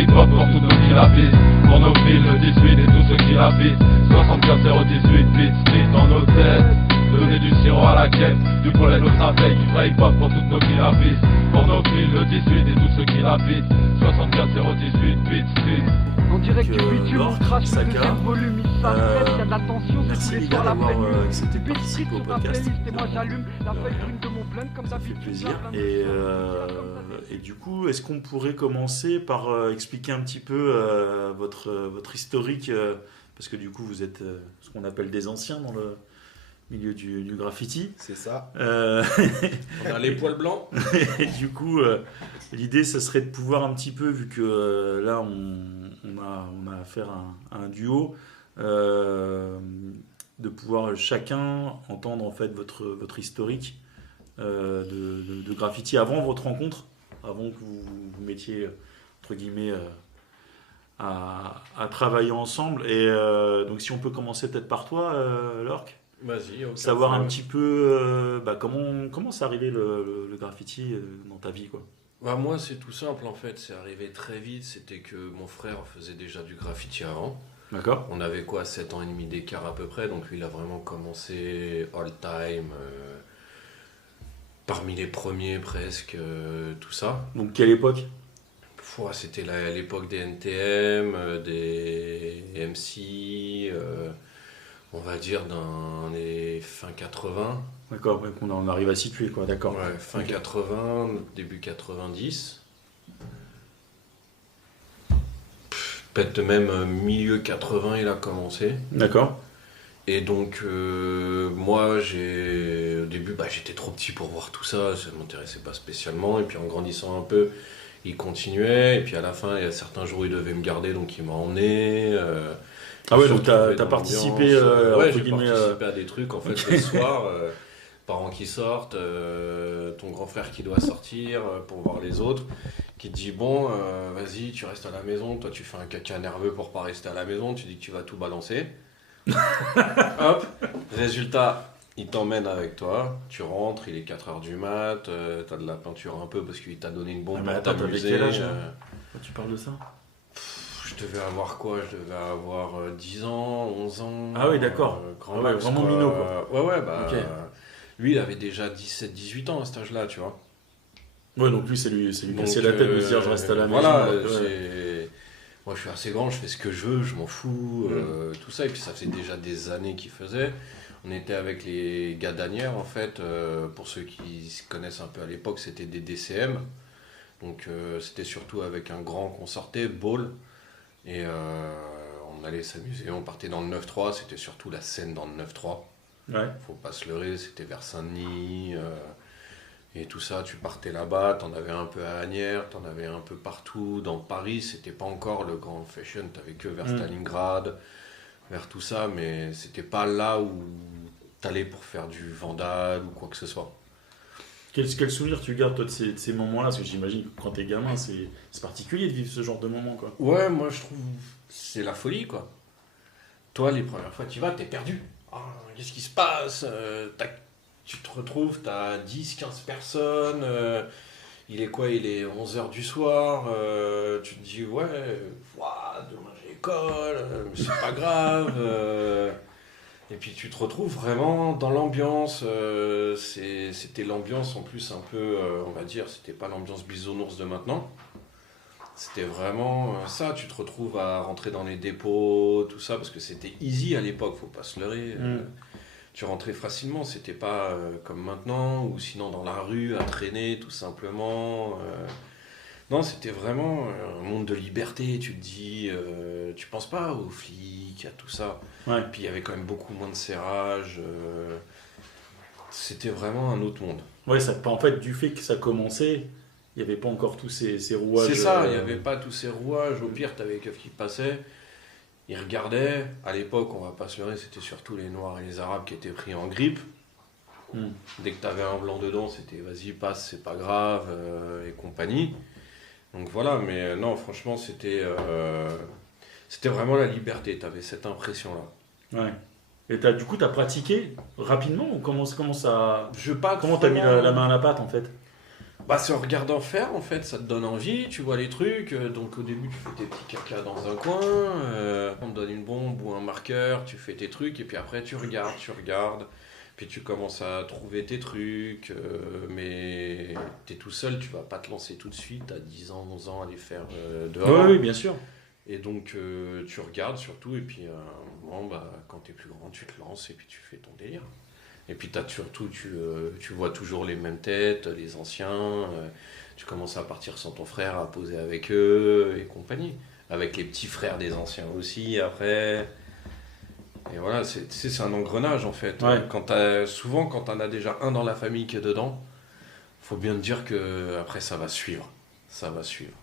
hip-hop pour tous nos qui la visent. Pour nos villes, le 18 et tous ceux qui la visent. 75 018, beat street dans nos têtes. Donner du sirop à la quête, du pollen au travail, du vrai hip-hop pour toutes nos qui la visent. Pour nos villes, le 18 et tous ceux qui la visent. 75 018, beat street. On dirait que bitume, on crache le Saka, deuxième volume, il s'arrête, il y a de la tension, c'est merci tous les les soirs gars la pleine d'avoir lune. accepté de Beat participer street au sur ta podcast. playlist et moi j'allume la feuille brune de mon plein comme Ça fait d'habitude. plaisir. Et du coup, est-ce qu'on pourrait commencer par expliquer un petit peu votre historique parce que du coup, vous êtes ce qu'on appelle des anciens dans le milieu du graffiti. C'est ça. On a les poils blancs. Et du coup, l'idée, ça serait de pouvoir un petit peu, vu que là, on a affaire à un duo, de pouvoir chacun entendre en fait votre historique de graffiti avant votre rencontre, avant que vous vous mettiez, entre guillemets, à travailler ensemble. Et donc, si on peut commencer peut-être par toi, Lork. Vas-y. Savoir un petit peu comment c'est arrivé le graffiti dans ta vie, quoi. Bah, moi, c'est tout simple en fait. C'est arrivé très vite. C'était que mon frère faisait déjà du graffiti avant. D'accord. On avait 7 ans et demi d'écart à peu près. Donc lui, il a vraiment commencé all time. Parmi les premiers presque, tout ça. Donc, quelle époque? C'était l'époque des NTM, des MC, on va dire dans les fin 80. D'accord, donc on arrive à situer, quoi, d'accord. Ouais, fin 80, début 90. Peut-être même milieu 80, il a commencé. D'accord. Et donc, moi, au début, j'étais trop petit pour voir tout ça, ça ne m'intéressait pas spécialement. Et puis, en grandissant un peu, il continuait. Et puis, à la fin, il y a certains jours, il devait me garder, donc il m'a emmené. Ah ouais, donc t'as participé, ouais, j'ai participé à des trucs, en fait, le soir. Parents qui sortent, ton grand frère qui doit sortir pour voir les autres, qui te dit bon, vas-y, tu restes à la maison, toi tu fais un caca nerveux pour pas rester à la maison, tu dis que tu vas tout balancer. Hop, résultat, il t'emmène avec toi, tu rentres, il est 4h du mat, t'as de la peinture un peu parce qu'il t'a donné une bombe pour t'amuser. Quel âge quand tu parles de ça? Je devais avoir quoi? Je devais avoir 10 ans, 11 ans. Ah oui, d'accord. Grand Ouais, vraiment minot, quoi. Ouais, Ok. Lui, il avait déjà 17-18 ans à cet âge-là, tu vois. Ouais, donc lui, c'est lui Donc, casser la tête de se dire je reste à la maison. Voilà, ouais. moi je suis assez grand, je fais ce que je veux, je m'en fous, tout ça. Et puis ça fait déjà des années qu'il faisait. On était avec les gars d'Anières, en fait. Pour ceux qui se connaissent un peu à l'époque, c'était des DCM. Donc c'était surtout avec un grand qu'on sortait, Ball. Et on allait s'amuser, on partait dans le 9-3, c'était surtout la scène dans le 9-3. Ouais. Faut pas se leurrer, c'était vers Saint-Denis et tout ça. Tu partais là-bas, t'en avais un peu à Asnières, t'en avais un peu partout. Dans Paris, c'était pas encore le grand fashion, t'avais que vers Stalingrad, vers tout ça, mais c'était pas là où t'allais pour faire du vandal ou quoi que ce soit. Quel souvenir tu gardes, toi, de ces moments-là? Parce que j'imagine que quand t'es gamin, c'est particulier de vivre ce genre de moment, quoi. Ouais, moi je trouve c'est la folie, quoi. Toi, les premières fois, tu vas, t'es perdu. Ah, qu'est-ce qui se passe? Tu te retrouves, t'as 10-15 personnes. Il est quoi? Il est 11h du soir. Tu te dis, ouais, demain j'ai école, mais c'est pas grave. Et puis tu te retrouves vraiment dans l'ambiance. C'était l'ambiance en plus un peu, on va dire, c'était pas l'ambiance bisounours de maintenant. C'était vraiment ça, tu te retrouves à rentrer dans les dépôts, tout ça, parce que c'était easy à l'époque, faut pas se leurrer. Tu rentrais facilement, c'était pas comme maintenant, ou sinon dans la rue, à traîner tout simplement. Non, c'était vraiment un monde de liberté, tu te dis, tu penses pas aux flics, à tout ça. Ouais. Puis il y avait quand même beaucoup moins de serrage. C'était vraiment un autre monde. Ouais, en fait, du fait que ça commençait, il n'y avait pas encore tous ces rouages. C'est ça, il n'y avait pas tous ces rouages. Au pire, tu avais les keufs qui passaient, ils regardaient. À l'époque, on va pas se leurrer, c'était surtout les Noirs et les Arabes qui étaient pris en grippe. Dès que tu avais un blanc dedans, c'était vas-y, passe, c'est pas grave, et compagnie. Donc voilà, mais non, franchement, c'était vraiment la liberté, tu avais cette impression-là. Ouais. Et du coup, tu as pratiqué rapidement ou comment ça... Je pas Comment tu as mis la main à la pâte, en fait? Bah, c'est en regardant faire, en fait, ça te donne envie, tu vois les trucs. Donc, au début, tu fais tes petits caca dans un coin. On te donne une bombe ou un marqueur, tu fais tes trucs. Et puis après, tu regardes. Puis tu commences à trouver tes trucs. Mais t'es tout seul, tu vas pas te lancer tout de suite à 10 ans, 11 ans à les faire dehors. Oui, bien sûr. Et donc, tu regardes surtout. Et puis, quand t'es plus grand, tu te lances et puis tu fais ton délire. Et puis surtout, tu vois toujours les mêmes têtes, les anciens. Tu commences à partir sans ton frère, à poser avec eux et compagnie. Avec les petits frères des anciens aussi, après. Et voilà, c'est un engrenage en fait. Ouais. Souvent, quand t'en as déjà un dans la famille qui est dedans, faut bien te dire que après ça va suivre. Ça va suivre.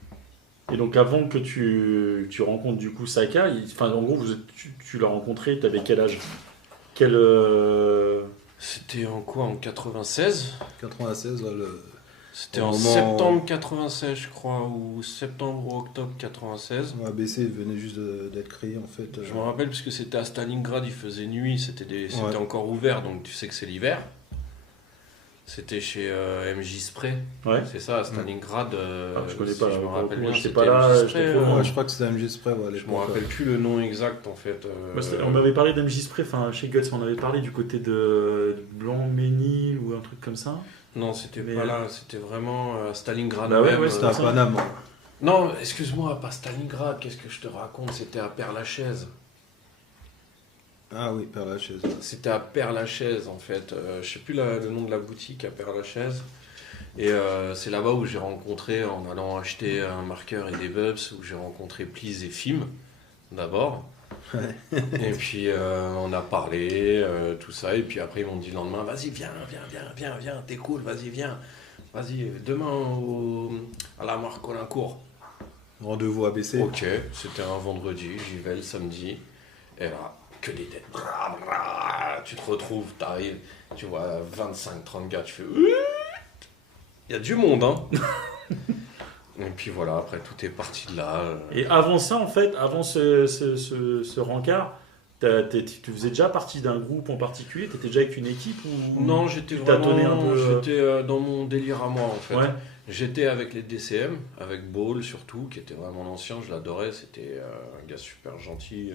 Et donc avant que tu rencontres du coup Saka, en gros, tu l'as rencontré, t'avais quel âge? Quel... C'était en quoi? En 96? 96, ouais, C'était au en moment- septembre 96, je crois, ou septembre ou octobre 96. ABC venait juste d'être créé en fait. Je me rappelle parce que c'était à Stalingrad, il faisait nuit, c'était Ouais. encore ouvert, donc tu sais que c'est l'hiver. C'était chez MJ Spray, Ouais. c'est ça, à Stalingrad. Je connais si pas. je me rappelle bien, J'étais c'était pas là. MJ Spray, j'étais trop hein. loin. Ouais, je crois que c'était MG Spray, ouais, à Je me l'époque. rappelle plus le nom exact en fait. On m'avait parlé d'MJ Spray, chez Guts, on avait parlé du côté de Blanc-Ménil ou un truc comme ça. Non, c'était Mais- pas là, c'était vraiment à Stalingrad Bah ouais, même. ouais, C'était à ça. Paname. Non, excuse-moi, pas Stalingrad, qu'est-ce que je te raconte? C'était à Père-Lachaise. Ah oui, Père Lachaise. C'était à Père-Lachaise en fait. Je sais plus le nom de la boutique à Père-Lachaise. Et c'est là-bas où j'ai rencontré, en allant acheter un marqueur et des bubs, où j'ai rencontré Please et Fim d'abord. Et puis on a parlé, tout ça. Et puis après ils m'ont dit le lendemain, vas-y viens, t'es cool, vas-y viens. Vas-y, demain à la marque Colincourt. Rendez-vous ABC. Ok, c'était un vendredi, j'y vais le samedi. Et là, que des têtes. Bra, bra. Tu te retrouves, t'arrives, tu vois 25-30 gars, tu fais... Il y a du monde, hein. Et puis voilà, après tout est parti de là. Et avant ça, en fait, avant ce rencard, tu faisais déjà partie d'un groupe en particulier? T'étais déjà avec une équipe ou... Non, j'étais tu tâtonnais vraiment... un peu, J'étais dans mon délire à moi, en fait. Ouais. J'étais avec les DCM, avec Ball surtout, qui était vraiment l'ancien, je l'adorais. C'était un gars super gentil,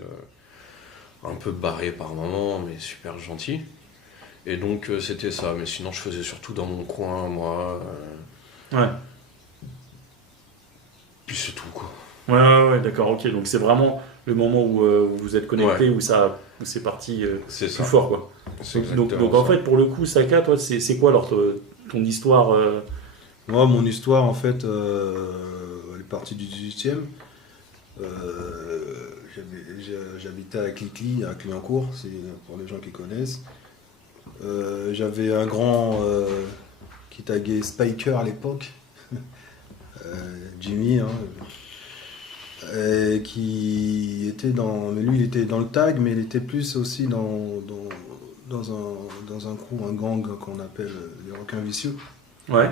un peu barré par moments, mais super gentil. Et donc c'était ça, mais sinon je faisais surtout dans mon coin, moi. Ouais. Puis c'est tout, quoi. Ouais, d'accord, ok. Donc c'est vraiment le moment où vous êtes connecté, où c'est parti C'est plus ça. fort, quoi. C'est Donc exactement en ça. fait, pour le coup, Saka, toi, c'est quoi alors ton histoire Moi, mon histoire, en fait, elle est partie du 18e. J'habitais à Clichy, à Clignancourt, c'est pour les gens qui connaissent. J'avais un grand qui taguait Spiker à l'époque, Jimmy, hein, qui était dans... Mais lui, il était dans le tag, mais il était plus aussi dans un crew, un gang qu'on appelle les requins vicieux. Ouais.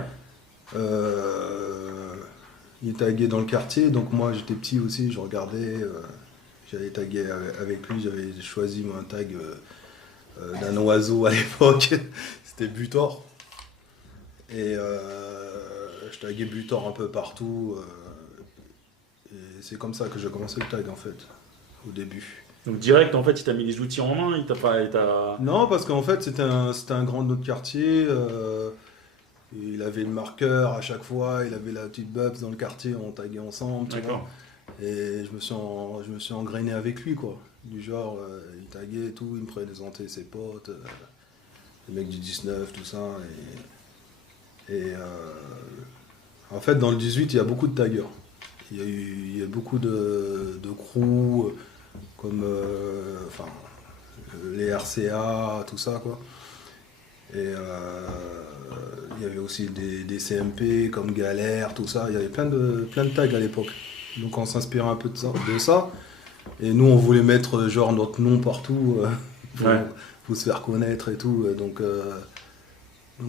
Il taguait dans le quartier, donc moi j'étais petit aussi, je regardais, j'allais taguer avec lui, j'avais choisi moi, un tag d'un oiseau à l'époque, c'était Butor. Et je taguais Butor un peu partout, et c'est comme ça que j'ai commencé le tag en fait, au début. Donc direct, en fait, il t'a mis les outils en main, il t'a... Non, parce qu'en fait c'était un grand de notre quartier. Il avait le marqueur à chaque fois, il avait la petite Bubs dans le quartier, on taguait ensemble, tu vois. D'accord. Et je me suis engrainé avec lui, quoi. Du genre, il taguait et tout, il me présentait ses potes, les mecs du 19, tout ça. En fait, dans le 18, il y a beaucoup de taggeurs. Il y a beaucoup de crews, comme les RCA, tout ça, quoi. Et il y avait aussi des CMP comme Galère, tout ça. Il y avait plein de tags à l'époque. Donc on s'inspirait un peu de ça. Et nous, on voulait mettre genre notre nom partout pour se faire connaître et tout. Donc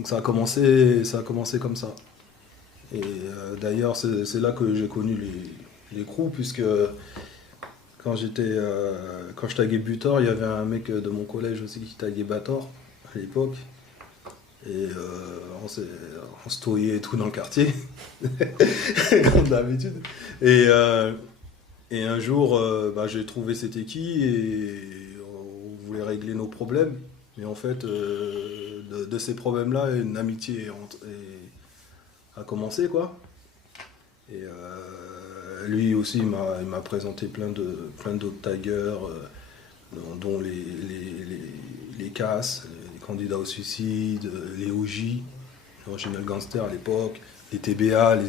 ça a commencé comme ça. Et d'ailleurs, c'est là que j'ai connu les crews, puisque quand je taguais Butor, il y avait un mec de mon collège aussi qui taguait Bator à l'époque. Et on se touillait et tout dans le quartier, comme d'habitude. Et un jour, j'ai trouvé c'était qui et on voulait régler nos problèmes. Mais en fait, de ces problèmes-là, une amitié a commencé, quoi. Et lui aussi, il m'a présenté plein d'autres taggers, dont les CAS, les candidats au suicide, les OJ, les Original Gangsters à l'époque, les TBA, les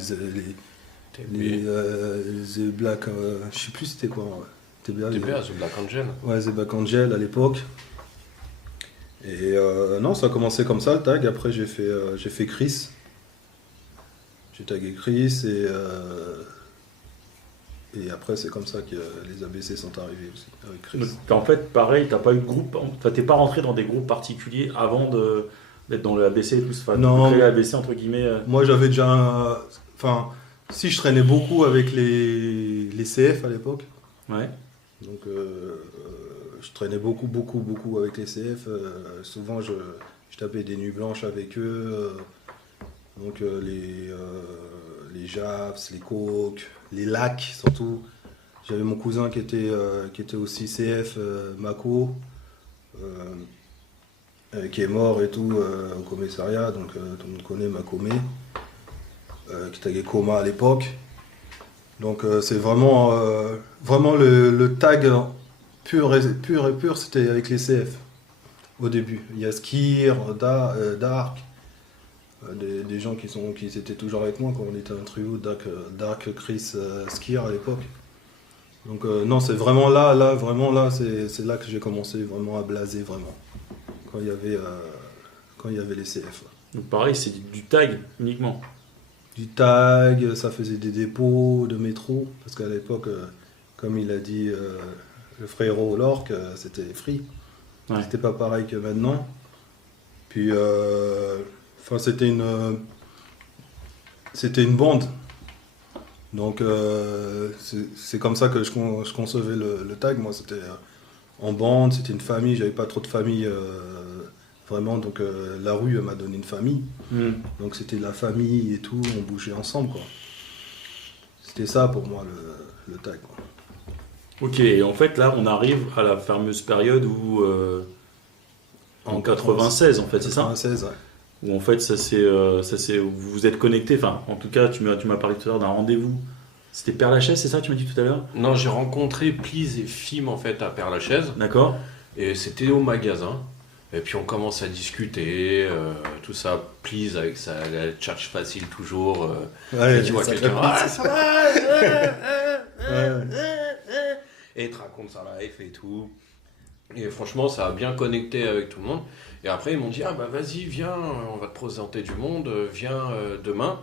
The Black, je sais plus c'était quoi. TBA, The Black Angel. Ouais, The Black Angel à l'époque. Et non, ça a commencé comme ça le tag. Après, j'ai fait Chris. J'ai tagué Chris et après, c'est comme ça que les ABC sont arrivés aussi avec Chris. Donc, en fait, pareil, t'as pas eu de groupe, t'es pas rentré dans des groupes particuliers avant d'être dans le ABC et tout, enfin, non, de créer ABC entre guillemets. Moi, j'avais déjà, si je traînais beaucoup avec les CF à l'époque. Ouais. Donc, je traînais beaucoup avec les CF. Souvent, je tapais des nuits blanches avec eux. Donc, les Japs, les Coques, les Lacs surtout. J'avais mon cousin qui était aussi CF, Mako, qui est mort et tout au commissariat. Donc, tout le monde connaît Makomé, qui taguait Coma à l'époque. Donc, c'est vraiment le tag pur et pur, c'était avec les CF au début. Il y a Skir, Dark, des gens qui étaient toujours avec moi quand on était un trio, Dark, Chris, Skir à l'époque. Donc non, c'est vraiment là, c'est là que j'ai commencé vraiment à blaser vraiment. Quand il y avait les CF. Donc pareil, c'est du tag uniquement. Du tag, ça faisait des dépôts de métro, parce qu'à l'époque, comme il a dit le frérot Lorque, c'était free. Ouais. C'était pas pareil que maintenant. Puis, c'était une bande. Donc, c'est comme ça que je concevais le tag. Moi, c'était en bande, c'était une famille. J'avais pas trop de famille, vraiment. Donc, la rue elle m'a donné une famille. Donc, c'était la famille et tout. On bougeait ensemble, quoi. C'était ça pour moi, le tag, quoi. Ok, et en fait, là, on arrive à la fameuse période où... en 96, en fait, c'est ça ? 96, ouais. Où en fait, ça c'est où vous vous êtes connectés. Enfin, en tout cas, tu m'as parlé tout à l'heure d'un rendez-vous. C'était Père-Lachaise, c'est ça, tu m'as dit tout à l'heure ? Non, j'ai rencontré Please et Fim en fait à Père-Lachaise. D'accord. Et c'était au magasin. Et puis on commence à discuter, tout ça. Please avec sa tchatch facile toujours. Ouais, et tu vois ça quelqu'un. fait Ah, ça va Ouais. Et il te raconte sa life et tout. Et franchement, ça a bien connecté avec tout le monde. Et après, ils m'ont dit, ah bah vas-y, viens, on va te présenter du monde, viens demain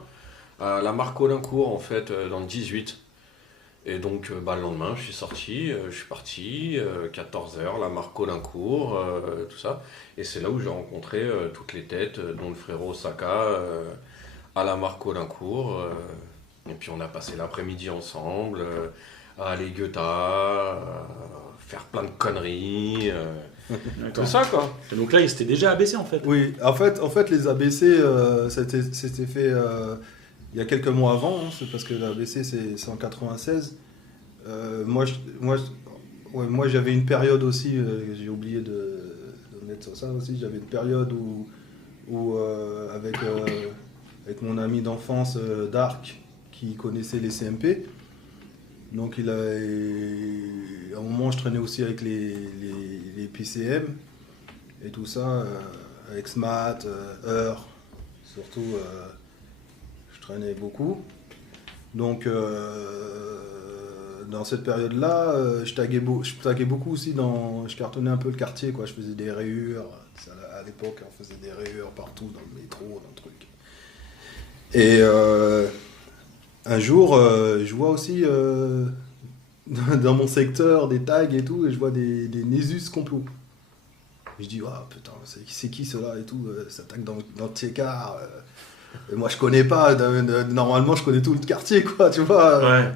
à la Marque Olincourt, en fait, dans le 18. Et donc, le lendemain, je suis sorti, je suis parti, 14h, la Marque Olincourt, tout ça. Et c'est là où j'ai rencontré toutes les têtes, dont le frérot Saka, à la Marque Olincourt. Et puis, on a passé l'après-midi ensemble, à aller Goethe, faire plein de conneries, tout ça quoi. Et donc là, c'était déjà ABC en fait. Oui, en fait les ABC, c'était fait il y a quelques mois avant, hein, c'est parce que l'ABC c'est en 96. Moi j'avais une période aussi, j'ai oublié de mettre sur ça aussi, j'avais une période où avec mon ami d'enfance Dark, qui connaissait les CMP. Donc à un moment je traînais aussi avec les PCM et tout ça, avec SMAT, Heur, surtout je traînais beaucoup. Donc dans cette période-là, je taguais beaucoup aussi, je cartonnais un peu le quartier, quoi. Je faisais des rayures, à l'époque on faisait des rayures partout dans le métro, dans le truc. Et un jour, je vois aussi dans mon secteur des tags et tout, et je vois des Nésus complot. Je dis, ah putain, c'est qui cela et tout, ça tag dans le Tiécar. Et moi je connais pas, normalement je connais tout le quartier, quoi, tu vois. Ouais.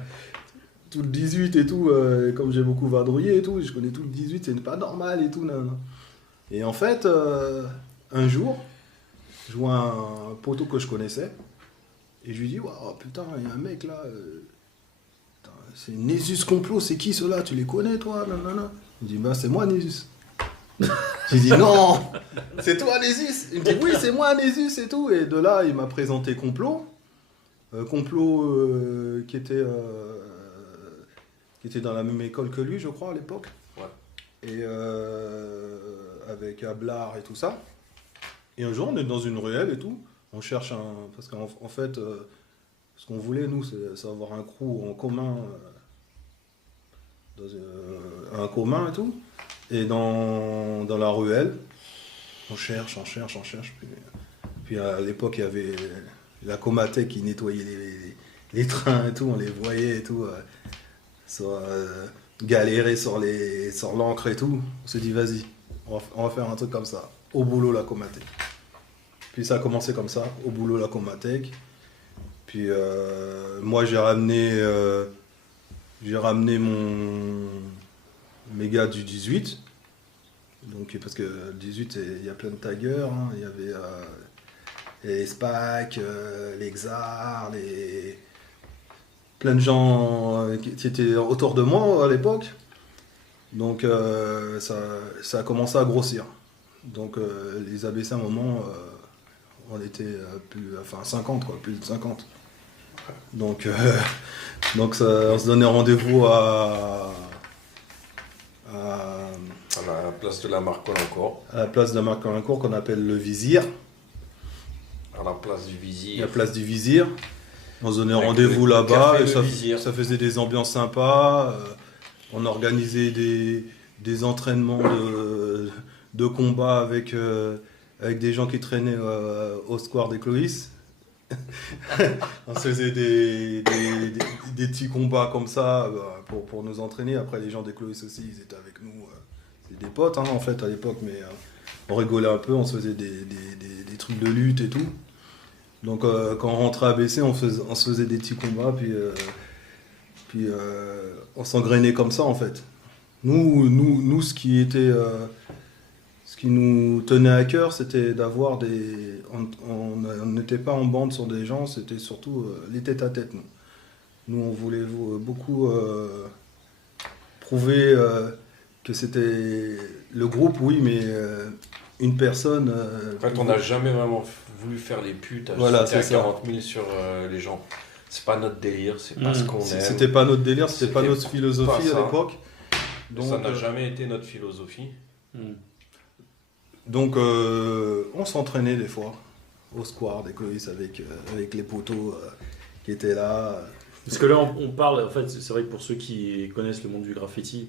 Tout le 18 et tout, comme j'ai beaucoup vadrouillé et tout, je connais tout le 18, c'est pas normal et tout. Nan. Et en fait, un jour, je vois un poteau que je connaissais. Et je lui dis, waouh, putain, il y a un mec là. Putain, c'est Nésus Complot, c'est qui ceux-là? Tu les connais, toi? Nanana. Il me dit, bah, c'est moi, Nésus. J'ai dit, non, c'est toi, Nésus. Il me dit, oui, c'est moi, Nésus et tout. Et de là, il m'a présenté Complot. Complot qui était dans la même école que lui, je crois, à l'époque. Ouais. Et avec Ablard et tout ça. Et un jour, on est dans une ruelle et tout. On cherche un... Parce qu'en fait, ce qu'on voulait, nous, c'est avoir un crew en commun. Un commun et tout. Et dans la ruelle, on cherche. Puis à l'époque, il y avait la Comatec qui nettoyait les trains et tout. On les voyait et tout. Galérer sur l'encre et tout. On s'est dit, vas-y, on va faire un truc comme ça. Au boulot, la Comatec. Puis ça a commencé comme ça, au boulot, la Comatec. Puis moi, j'ai ramené mes gars du 18. Donc, parce que le 18, il y a plein de taggers. Hein. Il y avait les SPAC, les XAR, plein de gens qui étaient autour de moi à l'époque. Donc ça a commencé à grossir. Donc les ABC à un moment, on était plus 50 quoi, plus de 50. Donc on se donnait rendez-vous à la place de la Marc-Colincourt. À la place de la Marc-Colincourt qu'on appelle le Vizir. À la place du Vizir. La place du Vizir. On se donnait rendez-vous là-bas et ça faisait des ambiances sympas. On organisait des entraînements de combat avec des gens qui traînaient au square des Cloïs. On se faisait des petits combats comme ça pour nous entraîner. Après, les gens des Cloïs aussi, ils étaient avec nous. C'est des potes hein, en fait à l'époque, mais on rigolait un peu, on se faisait des trucs de lutte et tout. Donc quand on rentrait à ABC, on se faisait des petits combats, puis on s'engrainait comme ça en fait. Nous ce qui nous tenait à cœur, c'était d'avoir on n'était pas en bande sur des gens, c'était surtout les tête à tête. Nous on voulait beaucoup prouver que c'était le groupe, oui, mais une personne... en fait, on n'a jamais vraiment voulu faire les putes, voilà, à 40 000 sur les gens. C'est pas notre délire, c'est pas ce qu'on aime. C'était pas notre délire, c'était pas notre philosophie à l'époque. Donc, ça n'a jamais été notre philosophie. Donc on s'entraînait des fois au square des Cloïs avec les poteaux qui étaient là. Parce que là on parle, en fait c'est vrai que pour ceux qui connaissent le monde du graffiti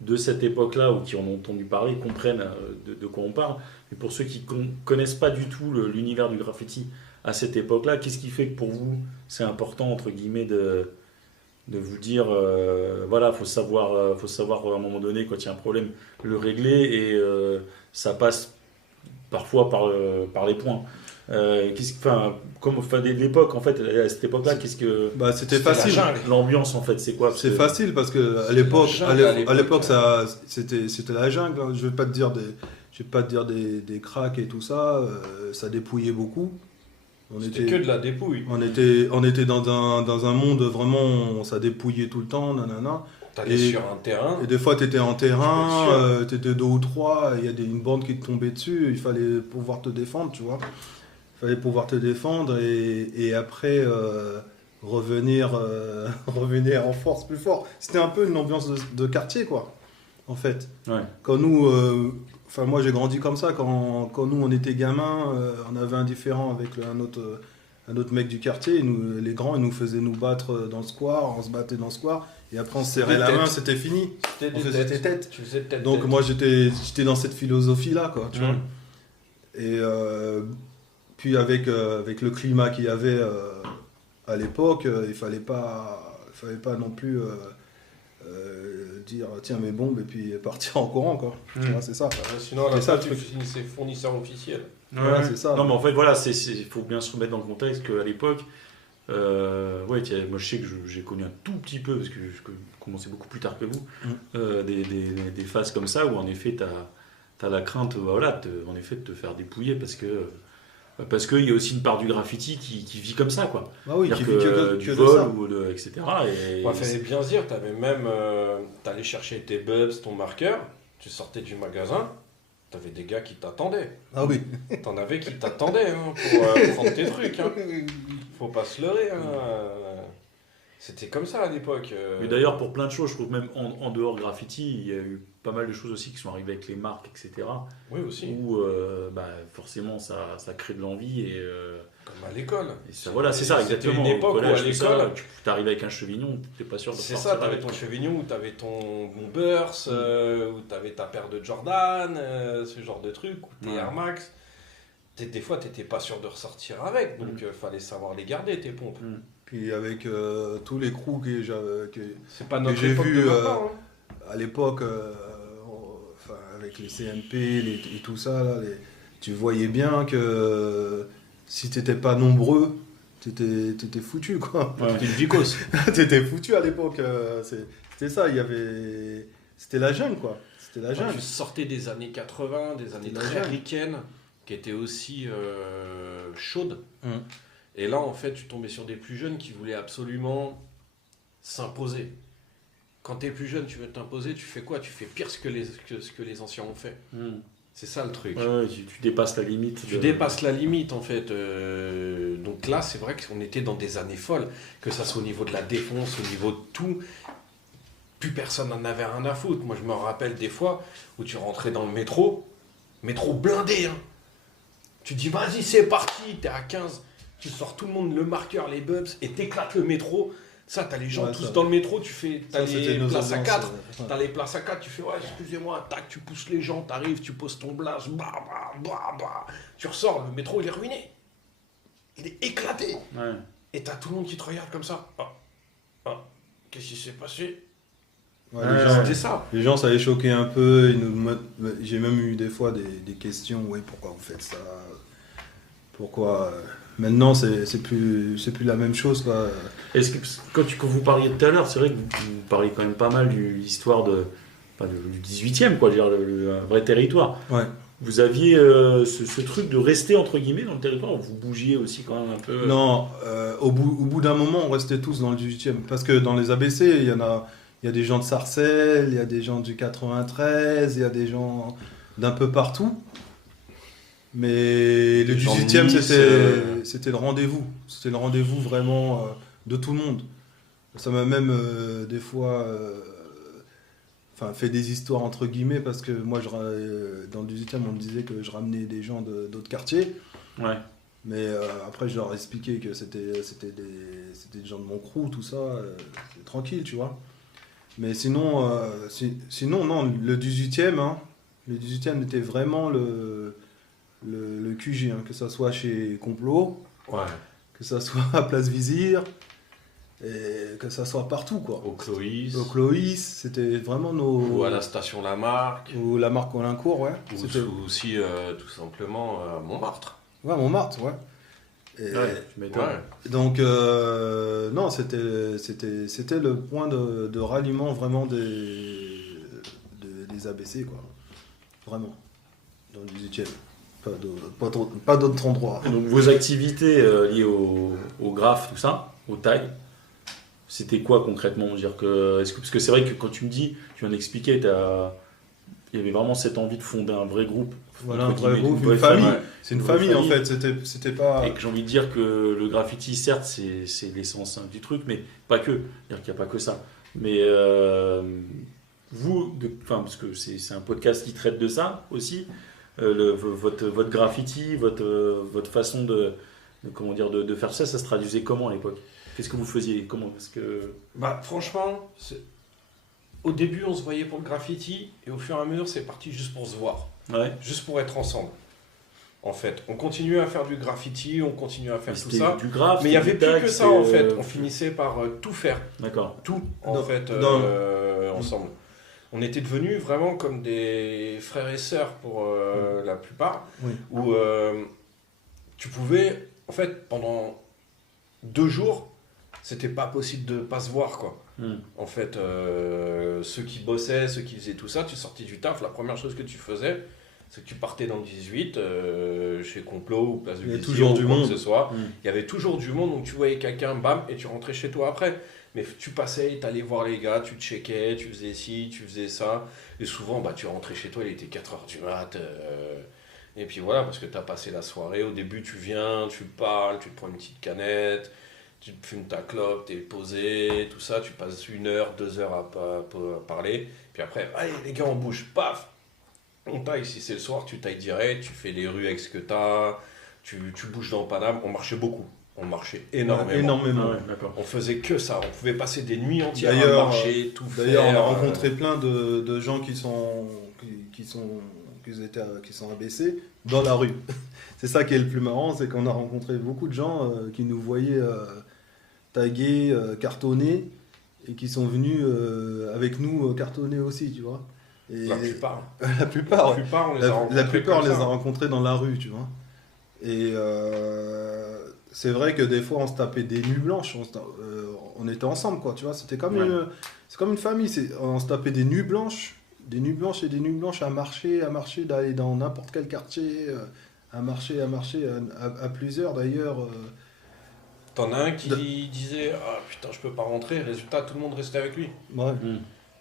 de cette époque-là ou qui en ont entendu parler, comprennent de quoi on parle. Mais pour ceux qui connaissent pas du tout l'univers du graffiti à cette époque-là, qu'est-ce qui fait que pour vous c'est important entre guillemets de vous dire voilà, faut savoir à un moment donné quand il y a un problème le régler et ça passe parfois par les points. Dès l'époque en fait, à cette époque-là, qu'est-ce que c'était facile. L'ambiance en fait, c'est quoi? C'est facile parce que à l'époque ça c'était la jungle. Hein. Je vais pas te dire des cracks et tout ça. Ça dépouillait beaucoup. C'était que de la dépouille. On était dans un monde vraiment, ça dépouillait tout le temps, nanana. T'allais sur un terrain. Et des fois, t'étais en terrain, t'étais 2 ou 3, il y a une bande qui te tombait dessus, il fallait pouvoir te défendre, tu vois. Il fallait pouvoir te défendre et après revenir en force plus fort. C'était un peu une ambiance de quartier, quoi, en fait. Ouais. Quand nous... moi j'ai grandi comme ça, quand nous on était gamins, on avait un différend avec un autre mec du quartier, les grands ils nous faisaient nous battre dans le square, on se battait dans le square, et après on se serrait la main, c'était fini. On faisait des têtes. Tu faisais tête. Donc moi j'étais dans cette philosophie là, quoi, tu vois. Et puis avec le climat qu'il y avait à l'époque, il fallait pas non plus... dire tiens mes bombes et puis partir en courant quoi. C'est ça. Sinon tu finissais fournisseur officiel. Ouais, c'est ça. Non mais en fait voilà, il faut bien se remettre dans le contexte qu'à l'époque moi je sais que j'ai connu un tout petit peu parce que je commençais beaucoup plus tard que vous des phases comme ça où en effet t'as la crainte en effet de te faire dépouiller parce que Parce qu'il y a aussi une part du graffiti qui vit comme ça, quoi. Ah oui, qui C'est-à-dire vit que du de vol, ça. etc. Et Il fallait bien se dire, t'avais même, t'allais chercher tes bubs, ton marqueur, tu sortais du magasin, t'avais des gars qui t'attendaient. Ah oui. T'en avais qui t'attendaient hein, pour prendre tes trucs. Hein. Faut pas se leurrer. Hein. C'était comme ça à l'époque. Mais d'ailleurs, pour plein de choses, je trouve même en dehors de graffiti, il y a eu pas mal de choses aussi qui sont arrivées avec les marques, etc. Oui, aussi. Où forcément ça crée de l'envie et Comme à l'école. voilà, c'est ça, C'était exactement. une époque Au collège, où à tout ça, l'école, tu arrives avec un chevignon, t'es pas sûr de c'est sortir ça, t'avais avec. ton chevignon, ou t'avais ton Burst, ou t'avais ta paire de Jordan, ce genre de truc, ou tes Ouais. Air Max. Des fois, t'étais pas sûr de ressortir avec, donc fallait savoir les garder, tes pompes. Puis avec tous les crews C'est pas notre j'ai époque vu, de maintenant. Hein. à l'époque, avec les CMP et tout ça, là, tu voyais bien que si t'étais pas nombreux, t'étais foutu, quoi. Ouais, t'es une vicose. T'étais foutu à l'époque. C'était ça, c'était la jungle, quoi. C'était la Quand jungle. tu sortais des années 80, des années C'était très la jungle. ricaines, qui étaient aussi chaudes. Hum. Et là, en fait, tu tombais sur des plus jeunes qui voulaient absolument s'imposer. Quand tu es plus jeune, tu veux t'imposer, tu fais quoi? Tu fais pire ce que les anciens ont fait. C'est ça le truc. Ouais, tu dépasses la limite. Tu dépasses la limite, en fait. Donc là, c'est vrai qu'on était dans des années folles, que ça soit au niveau de la défonce, au niveau de tout. Plus personne n'en avait rien à foutre. Moi, je me rappelle des fois où tu rentrais dans le métro blindé. Hein. Tu dis, vas-y, c'est parti, t'es à 15. Tu sors tout le monde, le marqueur, les bubs, et t'éclates le métro. Ça, t'as les gens Ouais, tous ça. dans le métro, t'as Ça, c'était les nos places à ambiances, 4. ouais. T'as les places à 4, tu fais, ouais, excusez-moi, tac, tu pousses les gens, t'arrives, tu poses ton blast, bah, bah, bah, bah. Tu ressors, le métro, il est ruiné. Il est éclaté. Ouais. Et t'as tout le monde qui te regarde comme ça. Qu'est-ce qui s'est passé? Ouais, Ouais, C'était ça. les gens, ça les choquait un peu. J'ai même eu des fois des questions. Oui, pourquoi vous faites ça? Pourquoi maintenant, c'est plus la même chose, quoi. Est-ce que quand vous parliez tout à l'heure, c'est vrai que vous parliez quand même pas mal de l'histoire du 18e, quoi, je veux dire, un vrai territoire. Ouais. Vous aviez ce truc de rester entre guillemets dans le territoire, vous bougiez aussi quand même un peu. Non, au bout d'un moment, on restait tous dans le 18e. Parce que dans les ABC, il y a des gens de Sarcelles, il y a des gens du 93, il y a des gens d'un peu partout. Mais le Des gens de 18e, Nice, c'était le rendez-vous. C'était le rendez-vous vraiment de tout le monde. Ça m'a même des fois fait des histoires entre guillemets parce que moi, dans le 18e, on me disait que je ramenais des gens d'autres quartiers. Ouais. Mais après, je leur ai expliqué que c'était des gens de mon crew, tout ça, c'est tranquille, tu vois. Mais sinon, non, le 18e, hein, le 18e était vraiment le QG, hein, que ça soit chez Complot, Ouais. que ça soit à Place Vizir, et que ça soit partout, quoi. Au Cloïs. Au Cloïs, c'était vraiment nos... Ou à la station Lamarck. Ou la marque Olincourt, ouais. Ou aussi, tout simplement, à Montmartre. Ouais, Montmartre, ouais. Et- Ouais, tu m'étonnes. Ouais. Donc, non, c'était le point de ralliement vraiment des ABC, quoi. Vraiment. Dans le 18e. Pas d'autres endroits. Donc vos activités liées au graphe, tout ça, au tag, c'était quoi concrètement? Parce que c'est vrai que quand tu me dis, tu viens d'expliquer, il y avait vraiment cette envie de fonder un vrai groupe. Voilà, un entre vrai guillemets, groupe, vraie une famille. famille. C'est une Une vraie famille, en famille. fait. C'était pas... Et que j'ai envie de dire que le graffiti, certes, c'est l'essence du truc, mais pas que. C'est-à-dire qu'il n'y a pas que ça. Mais parce que c'est un podcast qui traite de ça aussi, votre graffiti, votre façon de faire ça se traduisait comment à l'époque? Qu'est-ce que vous faisiez? Comment? Parce que... Bah, franchement, au début, on se voyait pour le graffiti, et au fur et à mesure, c'est parti juste pour se voir. Ouais. Juste pour être ensemble. En fait, on continuait à faire du graffiti, on continuait à faire tout C'était ça. du graphe, Mais il n'y avait c'était du plus tag, que ça, en c'était, fait. On finissait par tout faire. D'accord. Tout, en Non, fait, non. ensemble. On était devenus vraiment comme des frères et sœurs pour la plupart. Oui. Où tu pouvais, en fait, pendant 2 jours, c'était pas possible de pas se voir, quoi. En fait, ceux qui bossaient, ceux qui faisaient tout ça, tu sortais du taf, la première chose que tu faisais, C'est que tu partais dans le 18, chez Complot ou Place du Il y avait Plessis toujours ou du quoi monde. que ce soit. Mm. Il y avait toujours du monde, donc tu voyais quelqu'un, bam, et tu rentrais chez toi après. Mais tu passais, tu allais voir les gars, tu checkais, tu faisais ci, tu faisais ça. Et souvent, bah, tu rentrais chez toi, il était 4h du mat. Et puis voilà, parce que tu as passé la soirée. Au début, tu viens, tu parles, tu te prends une petite canette, tu te fumes ta clope, tu es posé, tout ça. Tu passes 1 heure, 2 heures à parler. Puis après, allez les gars, on bouge, paf, on taille. Si c'est le soir, tu tailles direct, tu fais les rues avec ce que tu as, tu bouges dans Paname. On marchait beaucoup, on marchait énormément. Énormément. Ah ouais, d'accord. On faisait que ça, on pouvait passer des nuits entières à D'ailleurs, marcher, tout faire. D'ailleurs, on a rencontré plein de gens qui sont abaissés dans la rue. C'est ça qui est le plus marrant, c'est qu'on a rencontré beaucoup de gens qui nous voyaient taguer, cartonner, et qui sont venus avec nous cartonner aussi, tu vois. Et La plupart. la plupart, ouais. On les a rencontrés. La plupart, on comme les a ça. rencontrés dans la rue, tu vois. Et c'est vrai que des fois, on se tapait des nuits blanches. On était ensemble, quoi, tu vois. C'était comme, c'est comme une famille. On se tapait des nuits blanches et des nuits blanches à marcher, d'aller dans n'importe quel quartier, à marcher à plusieurs, d'ailleurs. T'en as un qui disait « Ah putain, je peux pas rentrer », résultat, tout le monde restait avec lui. Ouais.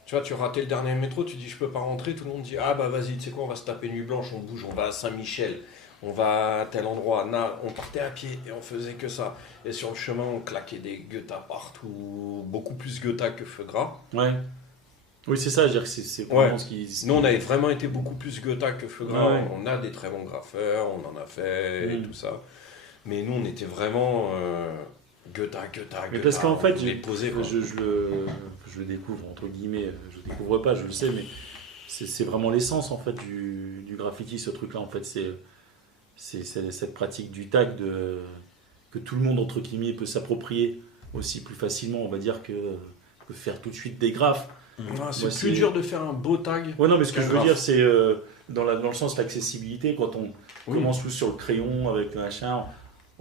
Tu vois, tu ratais le dernier métro, tu dis « Je peux pas rentrer », tout le monde dit « Ah bah vas-y, tu sais quoi, on va se taper nuit blanche, on bouge, on va à Saint-Michel, on va à tel endroit. » On partait à pied et on faisait que ça. Et sur le chemin, on claquait des guettas partout, beaucoup plus guettas que feu gras. Ouais. Oui, c'est ça, je veux dire que c'est vraiment ce qui... Nous, on avait vraiment été beaucoup plus guettas que feu gras. Ouais. On a des très bons graffeurs, on en a fait et Mm. tout ça. Mais nous, on était vraiment guetta. Mais parce qu'en fait, on les posait, quoi. je le découvre, entre guillemets, je le découvre pas, je le sais, mais c'est vraiment l'essence en fait du graffiti, ce truc-là, en fait, c'est cette pratique du tag que tout le monde, entre guillemets, peut s'approprier aussi plus facilement, on va dire, que faire tout de suite des graphes. C'est Moi, plus dur de faire un beau tag. Ouais, non, mais ce que qu'un je veux graphe. dire, c'est dans le sens de l'accessibilité, quand on commence tout sur le crayon avec le machin,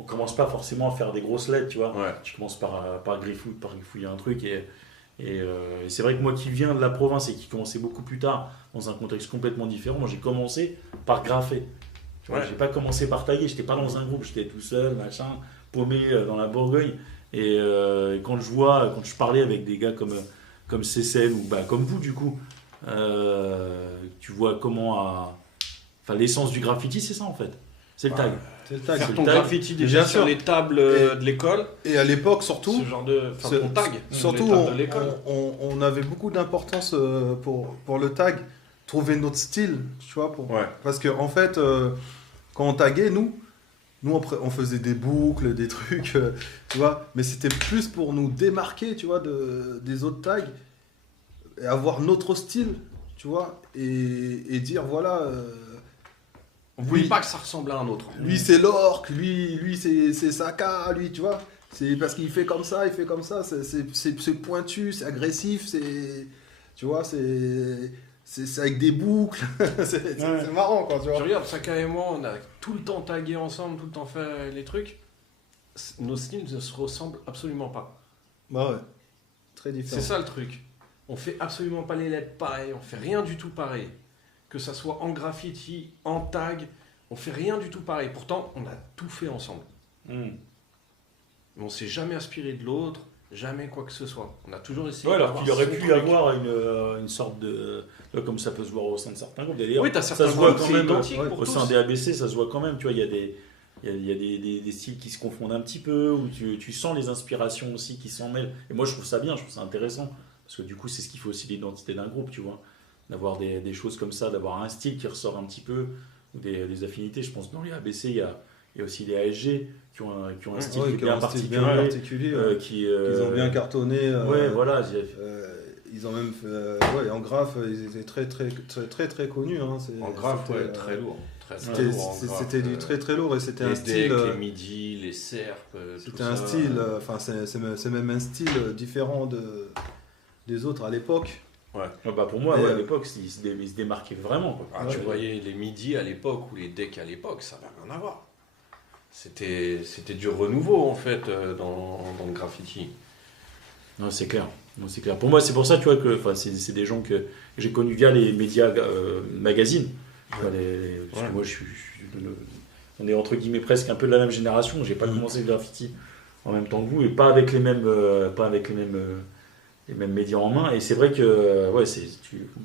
on commence pas forcément à faire des grosses lettres, tu vois. Ouais. Tu commences par griffouiller un truc et c'est vrai que moi qui viens de la province et qui commençais beaucoup plus tard dans un contexte complètement différent, moi j'ai commencé par graffer. Tu vois, Ouais. j'ai pas commencé par taguer, j'étais pas dans un groupe, j'étais tout seul, machin, paumé dans la Bourgogne. Et quand je parlais avec des gars comme Cécile ou comme vous du coup, tu vois l'essence du graffiti, c'est ça en fait, c'est le tag. C'est le tag. Faire c'est ton le tag. graffiti déjà Bien sur sûr. les tables Et- de l'école, Et à l'époque, surtout, ce genre de... Enfin, ton tag, surtout, les tables de l'école. on avait beaucoup d'importance pour le tag, trouver notre style, tu vois, Ouais. parce que en fait, quand on taguait, nous on faisait des boucles, des trucs, tu vois, mais c'était plus pour nous démarquer, tu vois, des autres tags, et avoir notre style, tu vois, et dire voilà, On voulait lui- pas que ça ressemble à un autre. lui c'est l'orque, lui c'est Saka, lui, tu vois. C'est parce qu'il fait comme ça, c'est pointu, c'est agressif, tu vois, c'est avec des boucles. C'est marrant, quoi, tu Je vois. regarde, Saka et moi, on a tout le temps tagué ensemble, tout le temps fait les trucs. Nos styles ne se ressemblent absolument pas. Bah ouais, très différent. C'est ça le truc. On fait absolument pas les lettres pareilles, on fait rien du tout pareil. Que ça soit en graffiti, en tag, on fait rien du tout pareil. Pourtant, on a tout fait ensemble. Mais on s'est jamais aspiré de l'autre, jamais quoi que ce soit. On a toujours essayé Ouais, alors d'avoir qu'il aurait son pu truc. avoir une sorte de... comme ça peut se voir au sein de certains groupes. D'ailleurs, Oui, t'as ça certains se voit groupes, quand c'est même identique ouais, pour au tous. sein des ABC, ça se voit quand même. Tu vois, il y a des styles qui se confondent un petit peu, où tu sens les inspirations aussi qui s'en mêlent. Et moi, je trouve ça bien, je trouve ça intéressant. Parce que du coup, c'est ce qui fait aussi l'identité d'un groupe, tu vois. D'avoir des choses comme ça, d'avoir un style qui ressort un petit peu, ou des affinités. Je pense que dans les ABC, il y a aussi les ASG qui ont un style Ouais, qui est qui bien ont un style particulier. bien particulier, ouais. Ils Ils ont bien cartonné. Ouais, voilà. Ils ont même fait, ouais, en graphe, ils étaient très connus. Hein. En graphe, C'était, ouais, très lourd. Très C'était lourd en graphe. c'était du très lourd et c'était Les un decks, style. les midis, les serpes, tout C'était ça. un style, enfin c'est même un style différent des autres à l'époque. Pour moi, Et, ouais, à l'époque, ils se démarquaient vraiment. Quoi. Ah, tu voyais les midis à l'époque ou les decks à l'époque, ça n'avait rien à voir. C'était du renouveau en fait dans le graffiti. Non, c'est clair. Non, c'est clair. Pour moi, c'est pour ça, tu vois, que c'est des gens que j'ai connus via les médias magazines. Tu vois, parce que moi, on est entre guillemets presque un peu de la même génération. J'ai pas commencé le graffiti en même temps que vous et pas avec les mêmes, les mêmes médias en main. Et c'est vrai que,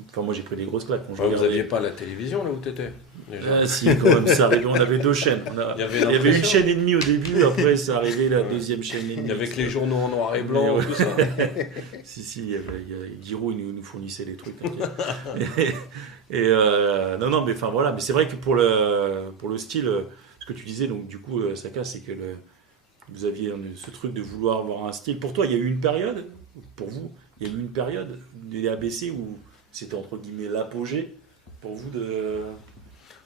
enfin, moi j'ai pris des grosses claques quand je Vous regardais. n'aviez pas la télévision là où t'étais déjà. Si, quand même, ça arrivait. On avait 2 chaînes. Il y avait une chaîne et demie au début, après ça arrivait la deuxième chaîne et demie. Avec les journaux en noir et blanc, tout ça. si, il y avait Giroud, il nous fournissait les trucs. Non, mais enfin voilà. Mais c'est vrai que pour le style, ce que tu disais, donc du coup, Saka, c'est que vous aviez ce truc de vouloir avoir un style. Pour toi, il y a eu une période, pour vous, il y a eu une période des ABC où c'était entre guillemets l'apogée pour vous de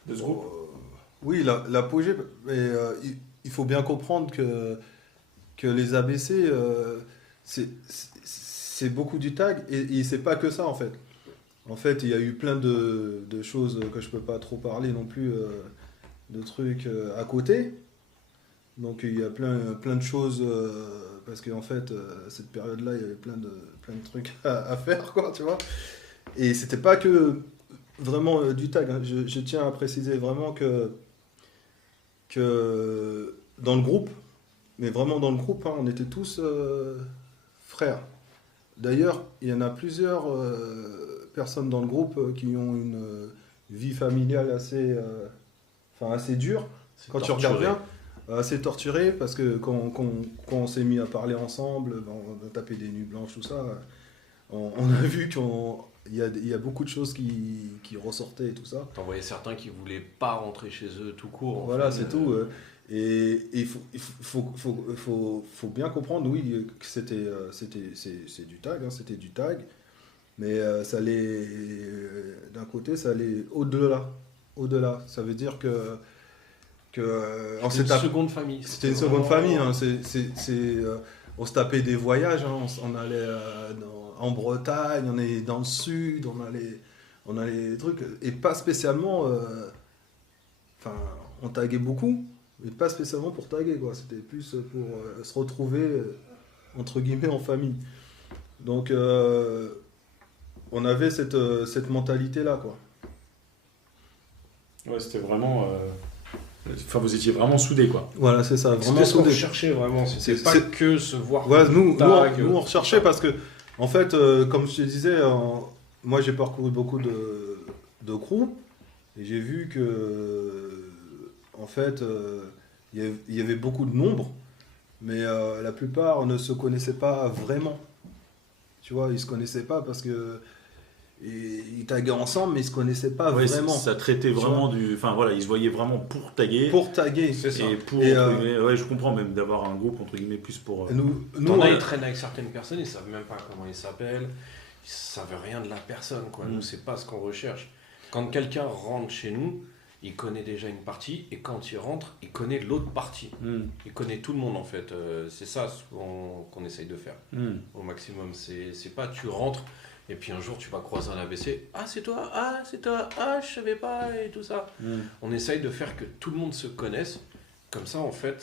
ce groupe. Oui, l'apogée, mais il faut bien comprendre que les ABC, c'est beaucoup du tag et c'est pas que ça en fait. En fait, il y a eu plein de choses que je peux pas trop parler non plus, de trucs à côté. Donc il y a plein de choses parce qu'en fait cette période-là il y avait plein de trucs à faire quoi, tu vois. Et c'était pas que vraiment du tag, hein. Je tiens à préciser vraiment que dans le groupe, mais vraiment dans le groupe, hein, on était tous frères. D'ailleurs, il y en a plusieurs personnes dans le groupe qui ont une vie familiale assez dure. Quand tu regardes bien, assez torturée, parce que quand on s'est mis à parler ensemble, on a tapé des nuits blanches, tout ça, on a vu qu'il y a beaucoup de choses qui ressortaient et tout ça. T'en voyais certains qui voulaient pas rentrer chez eux tout court. Voilà, c'est tout. Et il faut bien comprendre, oui, que c'est du tag, hein, c'était du tag, mais ça allait, d'un côté, ça allait au-delà. Ça veut dire que c'était une seconde famille. C'était une seconde famille. Hein, on se tapait des voyages, hein, on allait en Bretagne, on allait dans le sud, on allait des trucs, et pas spécialement. On taguait beaucoup, mais pas spécialement pour taguer, quoi. C'était plus pour se retrouver entre guillemets en famille. Donc on avait cette mentalité-là, quoi. Ouais, c'était vraiment. Enfin, vous étiez vraiment soudés, quoi. Voilà, c'est ça, vraiment C'était ce qu'on soudés. recherchait vraiment. C'était pas que se voir. Ouais, nous tag, on recherchait parce que, en fait, comme je te disais, moi j'ai parcouru beaucoup de crews et j'ai vu que, en fait, il y avait beaucoup de nombres, mais la plupart ne se connaissaient pas vraiment. Tu vois, ils se connaissaient pas parce que ils taguaient ensemble, mais ils se connaissaient pas vraiment. Ça traitait vraiment du. Enfin voilà, ils se voyaient vraiment pour taguer. Pour taguer, c'est ça. Et pour. Je comprends même d'avoir un groupe entre guillemets plus pour. Nous, ils traînent avec certaines personnes, ils savent même pas comment ils s'appellent, ils savent rien de la personne, quoi. Nous, c'est pas ce qu'on recherche. Quand quelqu'un rentre chez nous, il connaît déjà une partie, et quand il rentre, il connaît l'autre partie. Il connaît tout le monde en fait. C'est ça qu'on essaye de faire au maximum. C'est pas tu rentres. Et puis un jour, tu vas croiser un ABC. Ah, c'est toi. Ah, je savais pas. Et tout ça. On essaye de faire que tout le monde se connaisse. Comme ça, en fait,